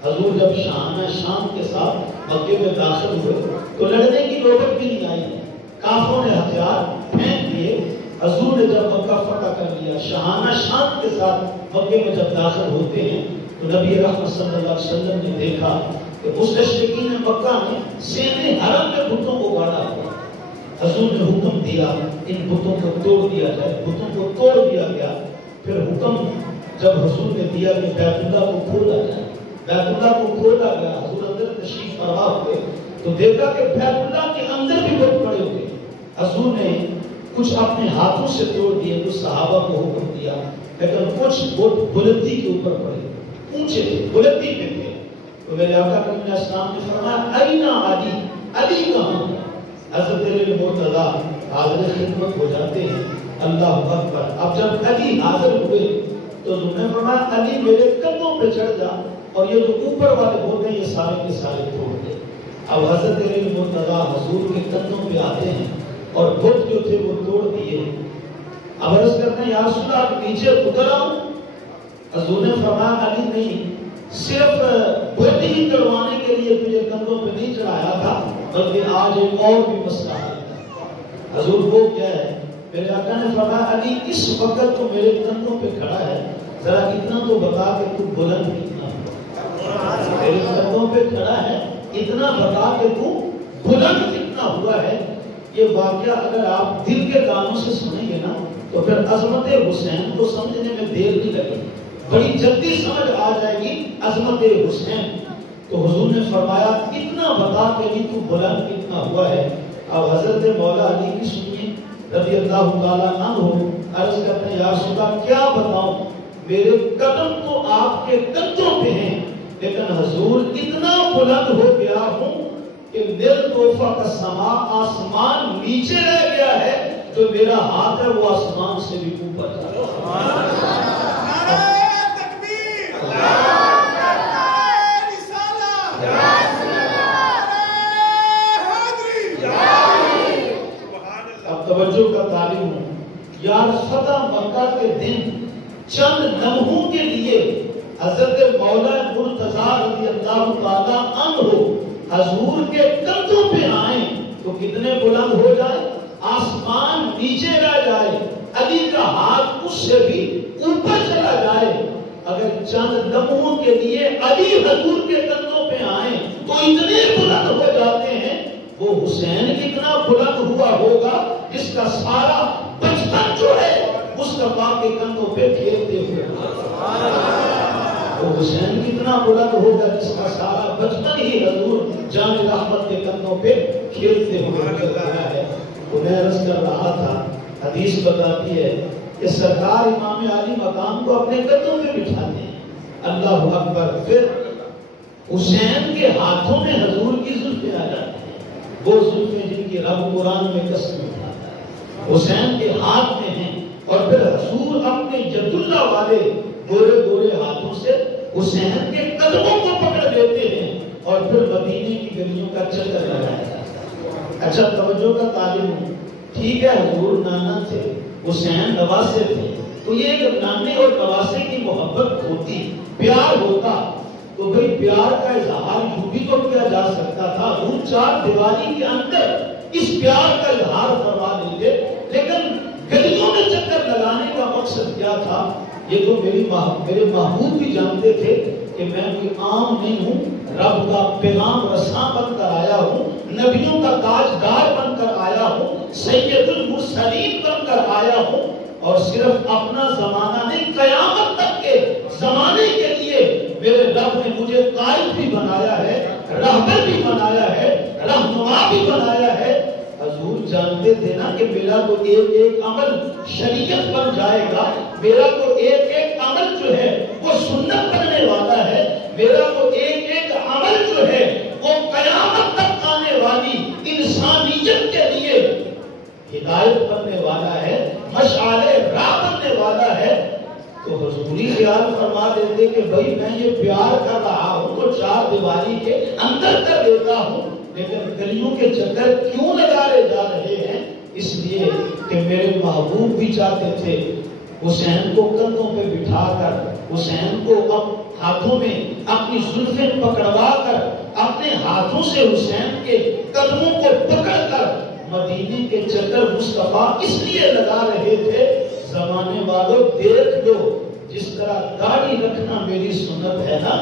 حضور جب شاہانہ شام کے ساتھ مکے میں داخل ہوئے تو لڑنے کی نوبت بھی نہیں آئی ہے، کافروں نے ہتھیار پھینک دیے۔ حضور نے جب مکہ فتح کر لیا، شاہانہ شان کے ساتھ مکے میں جب داخل ہوتے ہیں تو نبی رحمت صلی اللہ علیہ وسلم نے دیکھا کہ مستشرقین مکہ نے سینے حرم میں بتوں کو گاڑا ہوا۔ حضور نے حکم دیا ان بتوں کو توڑ دیا جائے، بتوں کو توڑ دیا گیا۔ پھر حکم جب حضور نے دیا کہ بیت اللہ کو کھولا جائے، بیت اللہ کو کھولا گیا، حضور اندر تشریف فرما ہوئے تو دیکھا کہ بیت اللہ کے اندر بھی بت پڑے ہوئے۔ حضور نے کچھ اپنے ہاتھوں سے توڑ دیے تو صحابہ کو حکم دیا، لیکن کچھ بت بلندی کے اوپر پڑے، اونچے تھے، بلندی میں تھے۔ تو میرے آقا کریم علیہ السلام نے فرمایا اینا علی، علی کہاں ہے؟ حضرت علی مرتضی حاضر خدمت ہو جاتے ہیں، اللہ اکبر۔ اب جب علی حاضر ہوئے تو میں فرمایا علی میرے کندھوں پہ چڑھ جا اور یہ جو اوپر والے ہوتے ہیں یہ سارے کے سارے توڑ دے۔ اب حضرت علی مرتضی حضور کے کندھوں پہ آتے ہیں اور بت جو تھے وہ توڑ دیے۔ اب عرض کرتے ہیں یا رسول اللہ آپ نیچے اتر آؤں؟ حضور نے فرمایا علی نہیں، صرف بت ہی کروانے کے لیے تجھے کندھوں پہ نہیں چڑھایا تھا، بلکہ آج ایک اور بھی مسئلہ ہے۔ حضور وہ کیا ہے؟ میرے آقا نے فرمایا علی اس وقت تو میرے کندھوں پہ کھڑا ہے، ذرا اتنا تو بتا کہ تو بلند کتنا ہوا، میرے کندھوں پہ کھڑا ہے، اتنا بتا کہ تو بلند کتنا ہوا ہے۔ یہ واقعہ اگر آپ دل کے کانوں سے سنیں گے نا تو پھر عظمت حسین کو سمجھنے میں دیر نہیں لگے گی، بڑی جلدی سمجھ آ جائے گی عظمت حسین۔ تو حضور نے فرمایا اتنا بتا کہ علی تو بلند کتنا ہوا ہے۔ اب حضرت مولا علی کی سنیے رضی اللہ تعالیٰ عنہ، عرض کرتے ہیں یا رسول اللہ کیا بتاؤں، میرے قدم تو آپ کے کندھوں پہ ہیں، لیکن حضور اتنا بلند ہو گیا ہوں کہ دل توفہ کا سما آسمان نیچے رہ گیا ہے، جو میرا ہاتھ ہے وہ آسمان سے بھی اوپر جا رہا ہے۔ توجہ کا تعلیم ہوں یار، فتح مکہ کے دن چند لمحوں کے لیے حضرت مولا مرتضیٰ رضی اللہ تعالیٰ عنہ حضور کے کندھوں پہ آئیں تو کتنے بلند ہو جائے، آسمان نیچے رہ جائے، علی کا ہاتھ اس سے بھی اوپر چلا جائے۔ اگر چند لمحوں کے لیے علی حضور کے کندھوں پہ آئیں تو اتنے بلند ہو جاتے ہیں، وہ حسین کتنا بلند ہوا ہوگا جس کا سارا بچپن جو ہے مصطفیٰ کے کندھوں پہ کھیلتے ہوئے، وہ حسین کتنا بلند ہوگا جس کا سارا بچپن ہی حضور جان رحمت کے کندھوں پہ کھیلتے ہوئے گزرا ہے۔ تو میں عرض کر رہا تھا، حدیث بتاتی ہے کہ سرکار امام علی مقام کو اپنے کندھوں پہ بٹھاتے ہیں، اللہ اکبر۔ پھر حسین کے ہاتھوں میں حضور کی زلفیں آ جاتی ہیں، وہ زلفیں جن کی رب قرآن میں قسم اٹھاتا ہے حسین کے ہاتھ میں ہیں، اور پھر حضور اپنے ید اللہ والے گورے گورے ہاتھوں سے حسین کے قدموں کو پکڑ لیتے ہیں اور پھر مدینے کی گلیوں کا چکر لگایا جاتا ہے۔ اچھا توجہ کا تعلیم ہوں، ٹھیک ہے حضور نانا تھے، حسین نواسے تھے، تو یہ ایک نانے اور نواسے کی محبت ہوتی، پیار ہوتا تو بھئی پیار کا اظہار یوں بھی تو کیا جا سکتا تھا، روح چار دیواری کے اندر اس پیار کا اظہار فرما لیتے، لیکن گلیوں میں چکر لگانے کا مقصد کیا تھا؟ یہ تو میرے محبوب بھی جانتے تھے کہ میں کوئی عام نہیں ہوں، رب کا پیغام رساں بن کر آیا ہوں، نبیوں کا تاجدار بن کر آیا ہوں، سید المرسلین بن کر آیا ہوں، بنایا ہے، رہبر بھی بنایا ہے، رہنما بھی بنایا ہے۔ حضور جانتے تھے نا کہ میرا تو ایک ایک عمل شریعت بن جائے گا، میرا تو ایک ایک عمل جو ہے وہ سنت بننے والا ہے، میرا تو ایک ایک عمل جو ہے وہ قیامت تک آنے والی انسانیت کے لیے ہدایت بننے والا ہے، مشعل راہ بننے والا ہے۔ تو حضوری خیال فرما دیتے کہ بھائی میں یہ پیار کر رہا ہوں تو چار دیواری کے اندر کر دیتا ہوں، لیکن گلیوں کے چکر کیوں لگائے جا رہے ہیں؟ اس لیے کہ میرے محبوب بھی چاہتے تھے حسین کو کندھوں پہ بٹھا کر، حسین کو اب ہاتھوں میں اپنی زلفیں پکڑوا کر، اپنے ہاتھوں سے حسین کے قدموں کو پکڑ کر مدینے کے چکر مصطفیٰ اس لیے لگا رہے تھے زمانے والوں دیکھ لو، جس طرح داڑھی رکھنا میری سنت ہے نا،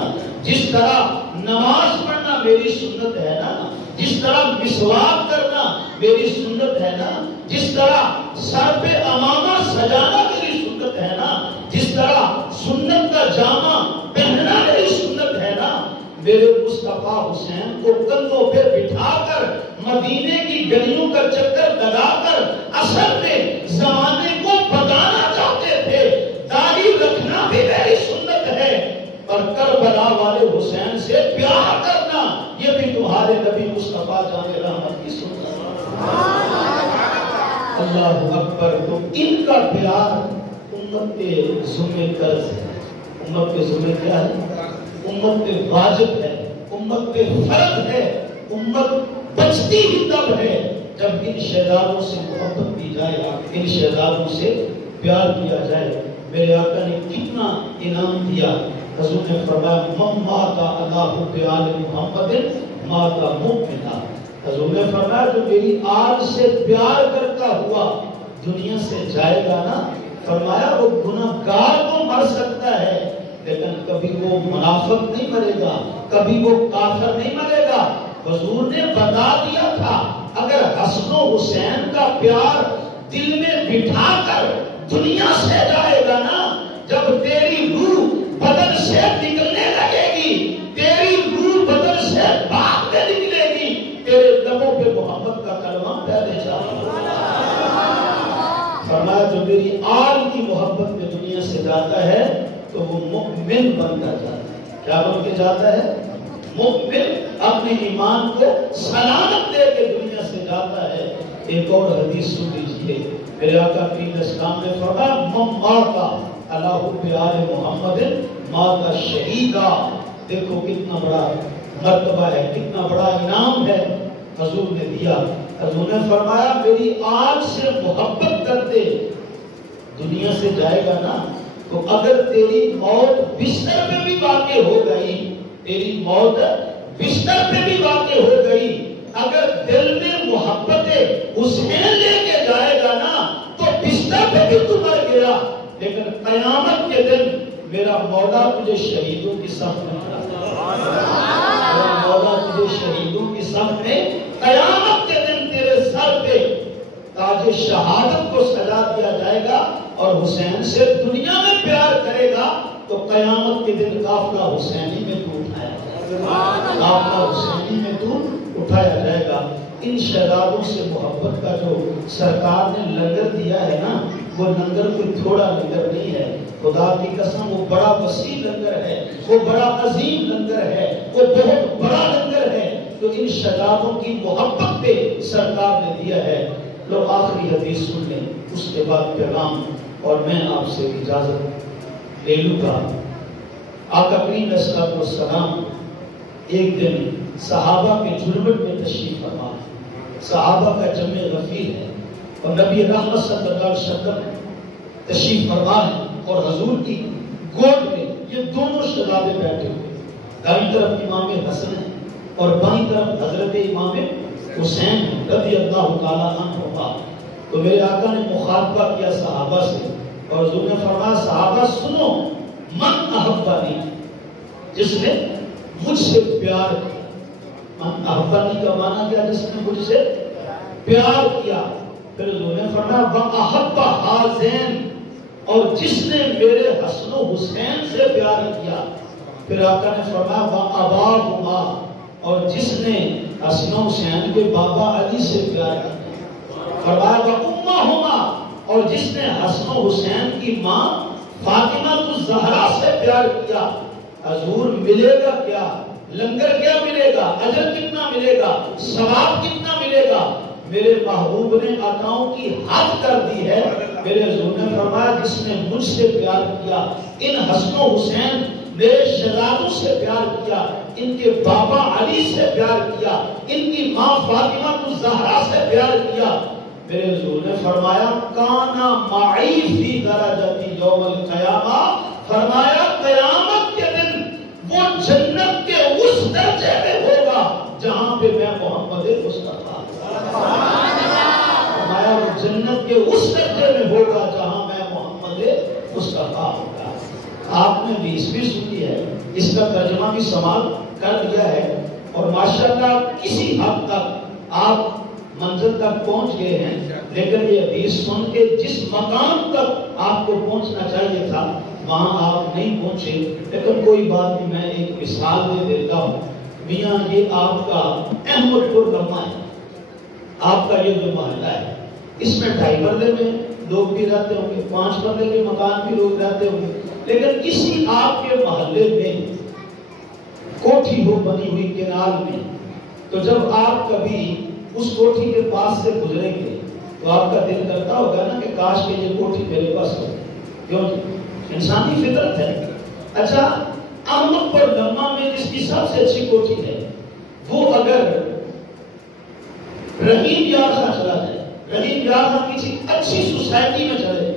جس طرح نماز پڑھنا میری سنت ہے نا، جس طرح مسواک کرنا میری سنت ہے نا، جس طرح سر پہ امامہ سجانا میری سنت ہے نا، جس طرح سنت کا جامہ پہننا میری سنت ہے نا، میرے مصطفیٰ حسین کو کندھوں پہ بٹھا کر مدینے کی گلیوں کا چکر لگا کر اصل میں زمانے کو بتانا چاہتے تھے داڑھی رکھنا بھی میری سنت ہے، اور کربلا والے حسین سے پیار کرنا یہ بھی تمہارے نبی مصطفیٰ جان رحمت کی سنت ہے۔ اللہ اکبر۔ تو ان کا پیار امت کے ذمہ قرض ہے، امت کے ذمہ کیا ہے؟ امت پہ واجب ہے، امت پہ فرض ہے، امت بچتی ہی تب ہے جب ان شہزادوں سے محبت کی جائے، ان شہزادوں سے پیار کیا جائے۔ میرے آقا نے کتنا انعام دیا، حضور نے فرمایا من مات اللہ بآل محمد مات مؤمنا۔ حضور نے فرمایا جو میری آل سے پیار کرتا ہوا دنیا سے جائے گا نا، فرمایا وہ گناہگار تو مر سکتا ہے لیکن کبھی وہ منافق نہیں مرے گا، کبھی وہ کافر نہیں مرے گا۔ حضور نے بتا دیا تھا اگر حسن و حسین کا پیار دل میں بٹھا کر دنیا سے جائے گا نا، جب تیری روح بدن سے نکلنے لگے گی، تیری روح بدن سے باہر میں نکلے گی، تیرے لبوں پہ محمد کا کلمہ پہلے جائے گا۔ فرمایا جو میری آل کی محبت میں دنیا سے جاتا ہے تو وہ مؤمن بنتا جاتا ہے۔ کیا بن کے جاتا ہے؟ مؤمن، اپنے ایمان کو سلامت دے کے دنیا سے جاتا ہے۔ ایک اور حدیث سن لیجیے، میرے آقا کی اسلام نے فرمایا من مات علی حب آل محمد مات شہیدا۔ دیکھو کتنا بڑا مرتبہ ہے، کتنا بڑا انعام ہے حضور نے دیا۔ حضور نے فرمایا میری آل سے محبت کرتے دنیا سے جائے گا نا، تو اگر تیری موت بستر پہ بھی واقع ہو گئی، تیری موت بستر پہ بھی واقع ہو گئی، اگر دل میں محبت حسین لے کے جائے گا نا تو بستر پہ بھی تو مر گیا، لیکن قیامت کے دن میرا مولا تجھے شہیدوں کی صف میں میرا مولا تجھے شہیدوں کی صف میں قیامت کے دن تیرے سر پہ تاج شہادت کو سجا دیا جائے گا، اور حسین سے دنیا میں پیار کرے گا تو قیامت کے دن قافلہ حسینی میں تو اٹھایا جائے گا، قافلہ حسینی میں تو اٹھایا جائے گا۔ ان شہزادوں سے محبت کا جو سرکار نے لنگر دیا ہے نا، وہ لنگر کوئی تھوڑا لنگر نہیں ہے، خدا کی قسم وہ بڑا وسیع لنگر ہے، وہ بڑا عظیم لنگر ہے، وہ بہت بڑا لنگر ہے جو ان شہزادوں کی محبت پہ سرکار نے دیا ہے۔ لو آخری حدیث سن لیں، اس کے بعد پیغام اور میں آپ سے اجازت لے لوں گا۔ آقا کریم صلی اللہ علیہ وسلم ایک دن صحابہ کے جھلمٹ میں تشریف فرما، صحابہ کا جمع غفیر ہے اور نبی رحمت صلی اللہ علیہ وسلم تشریف فرما ہے، اور حضور کی گود میں یہ دونوں شہزادے بیٹھے ہوئے، دائیں طرف امام حسن ہے اور بائیں طرف حضرت امام حسین رضی اللہ تعالیٰ عنہما۔ تو میرے آقا نے مخاطبہ کیا صحابہ سے، اور حضور نے فرمایا صحابہ سنو، من احبانی، جس نے مجھ سے پیار کیا۔ من احبانی کا معنی کیا؟ جس نے مجھ سے پیار کیا۔ پھر حضور نے فرمایا وَأَحَبَّ حَازَین، اور جس نے میرے حسن و حسین سے پیار کیا۔ پھر آقا نے فرمایا وَأَبَاهُمَا نے حسن حسین کے بابا علی سے پیار کیا، فرمایا وَأُمَّهُمَا، اور جس نے حسن حسین کی ماں فاطمہ الزہرا سے پیار کیا، حضور ملے گا کیا؟ لنگر کیا ملے گا؟ اجر کتنا ملے گا؟ ثواب کتنا ملے گا؟ میرے محبوب نے عطاؤں کی حد کر دی ہے۔ میرے حضور نے فرمایا جس نے مجھ سے پیار کیا، ان حسن و حسین میرے شہزادوں سے پیار کیا، ان کے بابا علی سے پیار کیا، ان کی ماں فاطمہ الزہرا سے پیار کیا، میرے حضور نے فرمایا کانا معی فی درجتی یوم القیامہ، فرمایا قیامت کے دن وہ جنت کے اس درجے میں ہوگا جہاں پہ میں محمد مصطفیٰ، فرمایا وہ جنت کے اس درجے میں ہوگا جہاں میں محمد مصطفیٰ ہوگا۔ آپ نے بھی اس بھی سنی ہے، اس کا ترجمہ بھی سماعت کر لیا ہے، اور ماشاءاللہ کسی حد تک آپ منزل تک پہنچ گئے ہیں، لیکن یہ حدیث سن کے جس مقام تک آپ کو پہنچنا چاہیے تھا وہاں آپ نہیں پہنچے، لیکن کوئی بات نہیں، میں ایک مثال دے دیتا ہوں۔ میاں یہ آپ کا احمد پور لمحہ ہے، آپ کا یہ جو محلہ ہے، اس میں 2.5 مرلے میں لوگ بھی رہتے ہوں گے، 5 مرلے کے مکان بھی لوگ رہتے ہوں گے، لیکن اسی آپ کے محلے میں کوٹھی ہو بنی ہوئی کنال میں، تو جب آپ کبھی اس کوٹھی کے پاس سے گزریں گے تو آپ کا دل کرتا ہوگا نا کہ کاش کہ یہ کوٹھی میرے پاس ہو، کیوں؟ انسانی فطرت ہے۔ اچھا، احمد پر لمحہ میں جس کی سب سے اچھی کوٹھی ہے، وہ اگر رحیم یار خان چلا جائے، رحیم یار خان کسی اچھی سوسائٹی میں چلے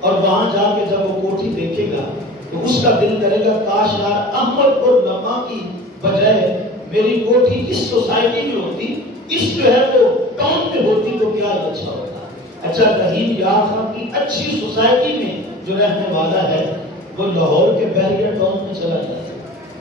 اور وہاں جا کے جب وہ کوٹھی دیکھے گا تو اس کا دل کرے گا کاش یار احمد پر لمحہ کی بجائے میری کوٹھی اس سوسائٹی میں ہوتی، اس جو ہے وہ ٹاؤن میں ہوتی تو کیا اچھا ہوتا۔ اچھا، رحیم یار خان کی اچھی سوسائٹی میں جو رہنے والا ہے وہ لاہور کے بحریہ ٹاؤن میں چلا جائے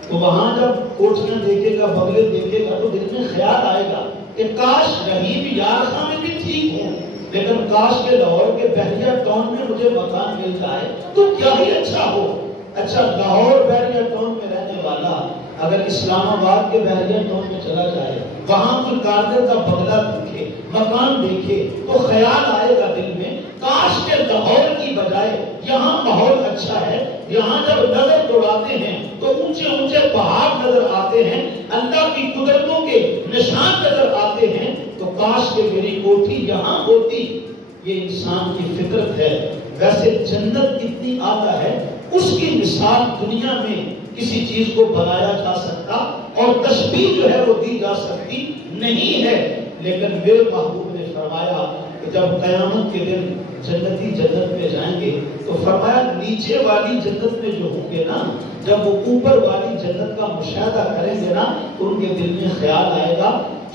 تو وہاں جب کوٹھیاں دیکھے گا، بنگلے دیکھے گا تو دل میں خیال آئے گا کہ کاش رحیم یار خان میں بھی ٹھیک ہوں، لیکن کاش کے لاہور کے بحریہ ٹاؤن میں مجھے مکان مل جائے تو کیا ہی اچھا ہو۔ اچھا، لاہور بحریہ ٹاؤن میں رہنے والا اگر اسلام آباد کے بحریہ ٹاؤن میں چلا جائے، وہاں کوئی کارڈر کا بنگلہ دیکھے، مکان دیکھے تو خیال آئے گا دل میں کاش کے لاہور کی بجائے یہاں ماحول اچھا ہے، یہاں جب نظر دوڑاتے ہیں تو اونچے اونچے پہاڑ نظر آتے ہیں، اللہ کی قدرتوں کے نشان نظر آتے ہیں، تو کاش کہ میری کوٹھی یہاں ہوتی۔ یہ انسان کی فطرت ہے۔ ویسے جنت کتنی اعلیٰ ہے، اس کی مثال دنیا میں کسی چیز کو بنایا جا سکتا اور تشبیہ جو ہے وہ دی جا سکتی نہیں ہے، لیکن میرے محبوب نے فرمایا کہ جب قیامت کے دن جنتی جنت میں جائیں گے تو فرمایا نیچے والی جنت میں جو ہوں گے نا، جب وہ اوپر والی جنت کا مشاہدہ کریں گے نا تو ان کے دل میں خیال آئے گا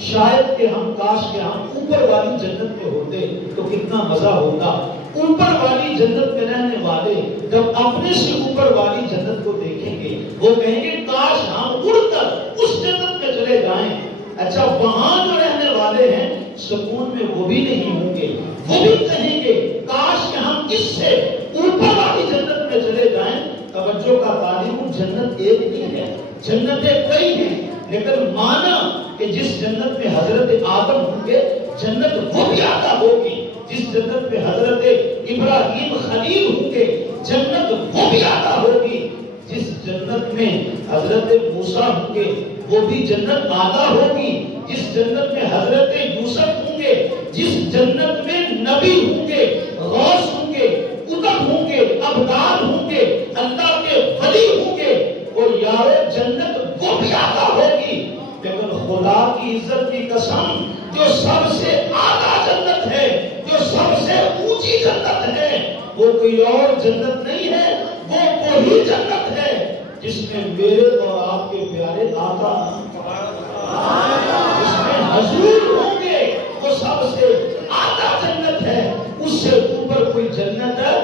شاید کہ ہم کاش کہ ہم اوپر والی جنت میں ہوتے تو کتنا مزہ ہوتا۔ اوپر والی جنت میں رہنے والے جب اپنے سے اوپر والی جنت کو دیکھیں گے وہ کہیں گے کاش ہم اڑ کر اس جنت میں چلے جائیں۔ اچھا، وہاں جو رہنے والے ہیں سکون میں وہ بھی نہیں ہوں گے، وہ بھی کہیں گے کاش کہ ہم اس سے اوپر والی جنت میں چلے جائیں۔ توجہ کا تعلیم، جنت ایک نہیں ہے، جنتیں کئی ہیں، لیکن مانا کہ جس جنت میں حضرت آدم ہوں گے جنت وہ بھی عطا ہوگی، جس جنت میں حضرت ابراہیم خلیل ہوں گے جنت وہ بھی عطا ہوگی، جس جنت میں حضرت موسیٰ ہوں گے وہ بھی جنت عطا ہوگی، جس جنت میں حضرت یوسف ہوں گے، جس جنت میں نبی ہوں گے، غوث ہوں گے، قطب ہوں گے، ابدال ہوں گے، اللہ کے ولی ہوں گے، اور یار جنت وہ بھی عطا ہوگی، لیکن خدا کی عزت کی قسم جو سب سے اعلیٰ جنت ہے، جو سب سے اونچی جنت ہے، وہ کوئی اور جنت نہیں ہے، وہ وہی جنت ہے جس میں میرے اور آپ کے پیارے آقا جس میں حضور ہوں گے، وہ سب سے اعلیٰ جنت ہے۔ اس سے اوپر کوئی جنت ہے،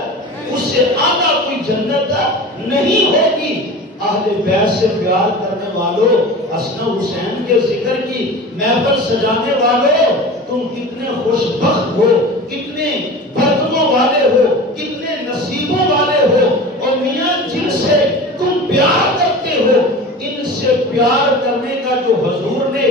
اس سے اعلیٰ کوئی جنت نہیں ہوگی۔ اہل بیت سے پیار کرنے والوں، حسن حسین کے ذکر کی محفل سجانے والوں، تم کتنے خوش بخت ہو، کتنے برکتوں والے ہو، کتنے نصیبوں والے ہو، اور میاں جن سے تم پیار کرتے ہو ان سے پیار کرنے کا جو حضور نے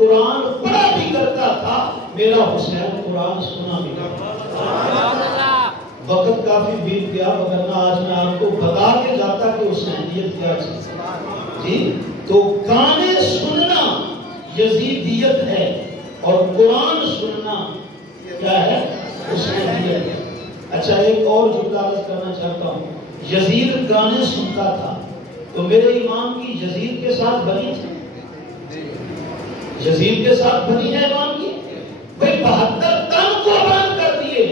قرآن پڑھا بھی کرتا تھا، میرا حسین قرآن سنا بھی کرتا تھا۔ وقت کافی بیت گیا، وگرنہ آج میں آپ کو بتا کے جاتا کہ حسینیت کیا چیز ہے جی۔ تو گانے سننا یزیدیت ہے اور قرآن سننا کیا ہے؟ حسینیت ہے۔ اچھا ایک اور جملہ عرض کرنا چاہتا ہوں، یزید گانے سنتا تھا تو میرے امام کی یزید کے ساتھ بنی تھی، یزید کے ساتھ بنی ہے امام کی؟ بھئی 72 تن قربان کر دیے،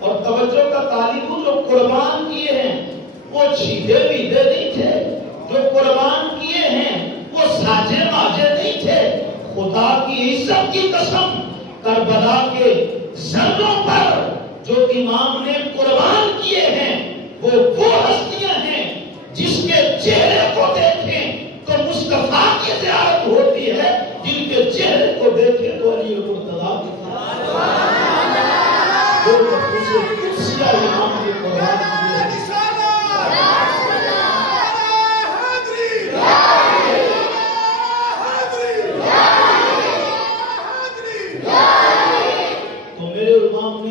اور توجہ کا طالب جو قربان کیے ہیں وہ چھیدے بیدے نہیں تھے، جو قربان کیے ہیں وہ ساجے ماجے نہیں تھے۔ خدا کی عزت کی قسم، کربلا کے ذروں پر جو امام نے قربان کیے ہیں وہ ہستیاں ہیں جس کے چہرے کو دیکھیں تو مصطفیٰ کی زیارت ہوتی ہے، جن کے چہرے کو دیکھیں تو علی المرتضیٰ کی امام کی قربان کیے ہیں۔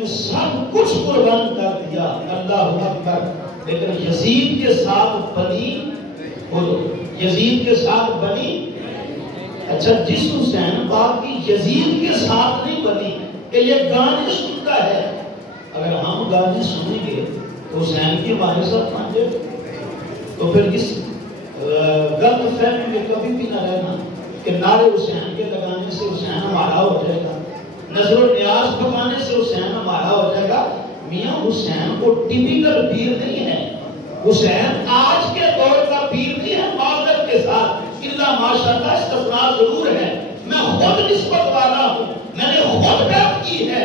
سب کچھ قربان کر دیا، اللہ اکبر، لیکن یزید کے ساتھ بنی، بولو یزید کے ساتھ بنی۔ اچھا جس حسین پاک کی یزید کے ساتھ نہیں بنی کہ یہ گانے سنتا ہے، اگر ہم گانے سنیں گے تو حسین کی ہمارے ساتھ مانجے، تو پھر اس غلط فہمی میں کبھی بھی نہ رہنا کہ نعرے حسین کے لگانے سے حسین ہمارا ہو جائے گا، نظر و نیاز پکانے سے حسین ہمارا ہو جائے گا۔ میاں حسین کو ٹیپیکل پیر نہیں ہے، حسین آج کے دور کا پیر نہیں ہے، معذرت کے ساتھ اللہ ماشاءاللہ استثناء ضرور ہے، میں خود نسبت والا ہوں، میں نے خود بیعت کی ہے،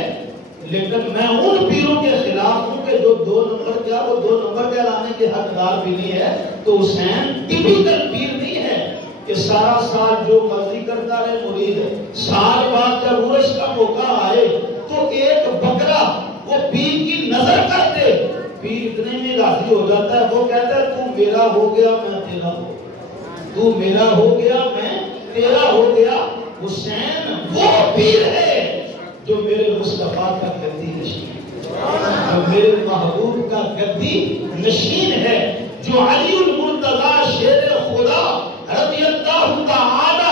لیکن میں ان پیروں کے خلاف ہوں کہ جو 2 نمبر کیا وہ 2 نمبر کے لانے کے حقدار بھی نہیں ہے۔ تو حسین ٹیپیکل پیر نہیں ہے کہ سارا سال جو مرضی کرتا رہے مرید ہے، سال بعد جب عرش کا موقع آئے تو ایک بکرا وہ پیر کی نظر کر دے، پیر اتنے میں راضی ہو جاتا ہے، وہ کہتا ہے تو میرا ہو گیا میں تیرا ہو، تو میرا ہو گیا میں تیرا ہو گیا۔ حسین وہ پیر ہے جو میرے مصطفیٰ کا گدی نشین ہے، جو میرے محبوب کا گدی نشین ہے، جو علی المرتضیٰ شیر خدا رضی اللہ تعالی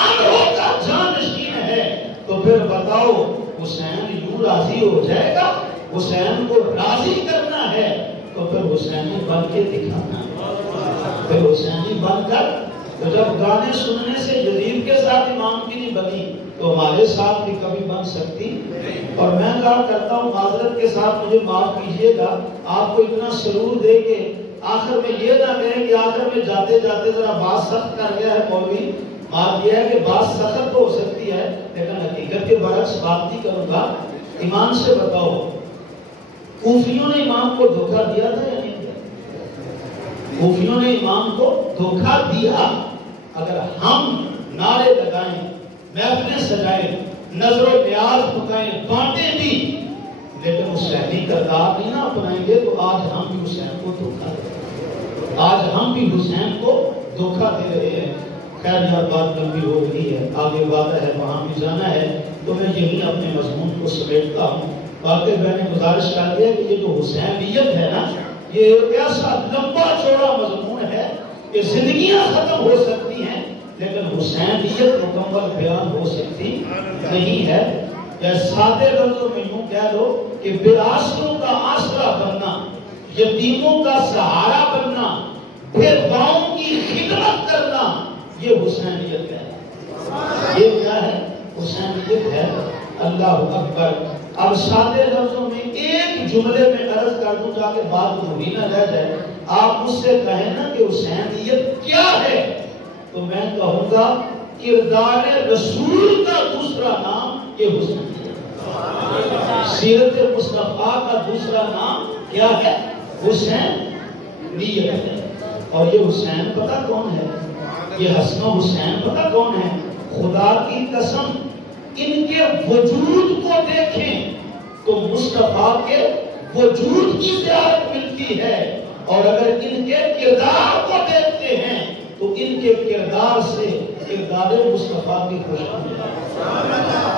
عنہ کا جانشین ہے۔ تو پھر بتاؤ حسین یوں راضی ہو جائے گا؟ حسین کو راضی کرنا ہے تو پھر حسینی بن کے دکھانا ہے، پھر حسینی بن کر۔ تو جب گانے سننے سے یزید کے ساتھ امام کی نہیں بنی تو ہمارے ساتھ بھی کبھی بن سکتی۔ اور میں کہا کرتا ہوں معذرت کے ساتھ مجھے معاف کیجئے گا، آپ کو اتنا سرور دے کے آخر میں یہ نہ کہیں کہ آخر میں جاتے جاتے ذرا بات سخت کر گیا ہے مولوی۔ بات یہ ہے کہ بات سخت تو ہو سکتی ہے لیکن حقیقت کے برعکس بات نہیں کروں گا۔ ایمان سے بتاؤ کوفیوں نے امام کو دھوکہ دیا تھا یا نہیں دیا؟ کوفیوں نے امام کو دھوکہ دیا۔ اگر ہم نعرے لگائیں، محفلیں سجائیں، نظر و نیاز پکائیں، بانٹیں بھی، لیکن حسینی کردار نہیں نہ اپنائیں گے تو آج ہم بھی حسین کو دھوکہ دے رہے ہیں، آج ہم بھی حسین کو دھوکہ دے رہے ہیں۔ خیر یار بات لمبی ہو رہی ہے، آگے وعدہ ہے وہاں بھی جانا ہے، تو میں یہی اپنے مضمون کو سمیٹتا ہوں۔ باقی میں نے گزارش کر دیا کہ یہ جو حسینیت ہے نا، یہ ایک ایسا لمبا چوڑا مضمون ہے کہ زندگیاں ختم ہو سکتی ہیں لیکن حسینیت مکمل بیان ہو سکتی نہیں ہے۔ یا سادے لفظوں میں یوں کہہ دو کہ بے-آسروں کا آسرا بننا، یتیموں کا سہارا بننا، بیواؤں کی خدمت کرنا، یہ حسینیت ہے۔ یہ کیا ہے؟ حسینیت ہے۔ اللہ اکبر۔ اب سادے لفظوں میں ایک جملے میں عرض کر دوں تاکہ بات ادھوری نہ رہ جائے۔ آپ مجھ سے کہیں نا کہ حسینیت کیا ہے تو میں کہوں گا کردار رسول کا دوسرا نام یہ حسینیت ہے۔ سیرت مصطفیٰ کا دوسرا نام کیا ہے؟ حسینیت ہے۔ اور یہ حسین پتہ کون ہے؟ یہ حسن و حسین پتہ کون ہے؟ خدا کی قسم ان کے وجود کو دیکھیں تو مصطفیٰ کے وجود کی زیارت ملتی ہے، اور اگر ان کے کردار کو دیکھتے ہیں تو ان کے کردار سے کردار مصطفیٰ کی خوشبو،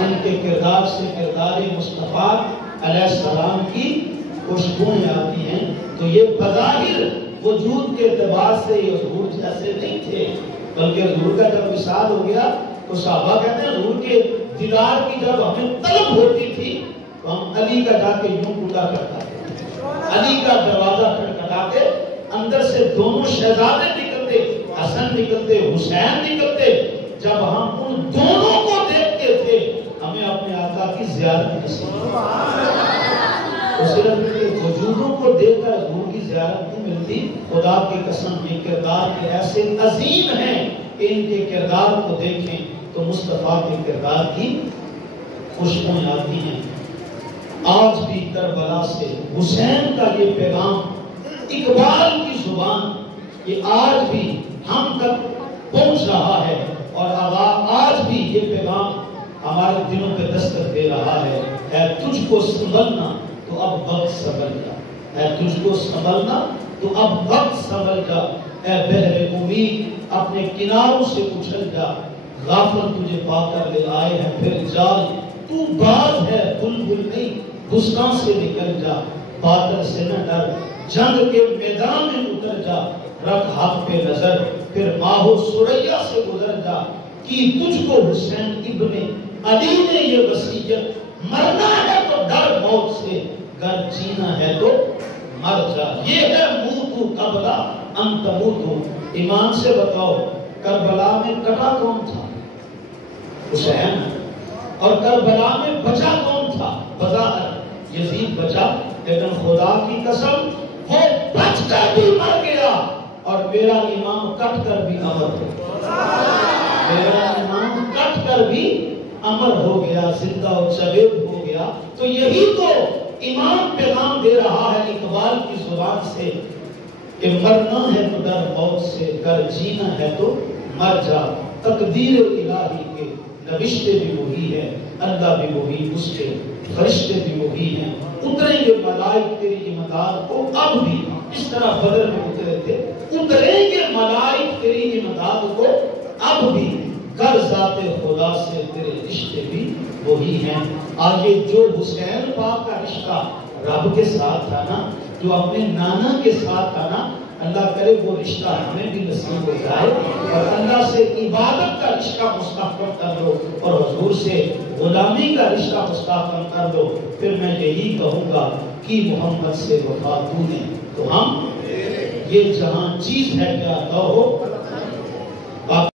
ان کے کردار سے کردار مصطفیٰ علیہ السلام کی خوشبوئیں آتی ہیں. تو یہ بظاہر وجود کے اعتبار سے یہ حضور جیسے نہیں تھے، بلکہ حضور کا جب وصال ہو گیا تو صحابہ کہتے ہیں حضور کے دیدار کی جب ہمیں طلب ہوتی تھی تو ہم علی کا جا کے یوں ٹوٹا کرتا تھے، علی کا دروازہ کھٹکھٹا کے اندر سے دونوں شہزادے نکلتے، حسن نکلتے، حسین نکلتے. جب ہم ان دونوں کو دیکھتے تھے ہمیں اپنے آقا کی زیارت نصیب تو صرف ان کے وجودوں کو دیکھ کر حضور کی زیارت نہیں ملتی. خدا کی قسم یہ کردار کے ایسے عظیم ہیں کہ ان کے کردار کو دیکھیں تو مصطفیٰ کے کردار کی خوشبوئیں آتی ہیں. آج بھی کربلا سے حسین کا یہ پیغام اقبال کی زبان یہ آج بھی ہم تک پہنچ رہا ہے، اور آج بھی یہ پیغام ہمارے دلوں پہ دستک دے رہا ہے. اے تجھ کو سنبھلنا تو اب وقت سنبھل جا، اے تجھ کو سنبھلنا تو اب وقت سنبھل جا. اے بحر امید اپنے کناروں سے اچھل جا، غافل تجھے پا کر لے آئے ہیں پھر جال. تو باز ہے بلبل نہیں بستان سے نکل جا، باطل سے نہ ڈر جنگ کے میدان میں اتر جا. رکھ حق پہ نظر پھر ماہو سریا سے گزر جا. کی تجھ کو حسین ابن علی نے یہ وصیت، مرنا ہے تو ڈر موت سے، گر جینا ہے تو مر جا. یہ ہے موتو قبلا ان تموتو. ایمان سے بتاؤ کربلا میں کٹا کون تھا؟ حسین. اور کربلا میں بچا کون تھا؟ بظاہر یزید بچا، لیکن خدا کی قسم وہ بچ کر بھی مر گیا اور میرا امام کٹ کر بھی امر ہو گیا. میرا امام کٹ کر بھی امر ہو گیا، زندہ و جاوید ہو گیا. تو یہی تو امام پیغام دے رہا ہے اقبال کی زبان سے کہ مرنا ہے تو ڈر موت سے، گر جینا ہے تو مر جا. تقدیر الہی کے نوشتے بھی وہی ہے، اللہ بھی وہی، اس کے فرشتے بھی وہی ہیں. اتریں گے ملائک تیری امداد کو اب بھی، اس طرح بدر میں اترے تھے. اتریں گے ملائک تیری امداد کو اب بھی، کر ذات خدا سے تیرے رشتے بھی وہی ہیں. آگے جو حسین پاک کا رشتہ رب کے ساتھ تھا نا، جو اپنے نانا کے ساتھ تھا نا، اللہ کرے وہ رشتہ ہمیں بھی نصیب ہو جائے اور اللہ سے عبادت کا رشتہ مستحکم کر لو اور حضور سے غلامی کا رشتہ مستحکم کر لو. پھر میں یہی کہوں گا کہ محمد سے وفا تو نے تو ہم یہ جہاں چیز ہے کیا کہو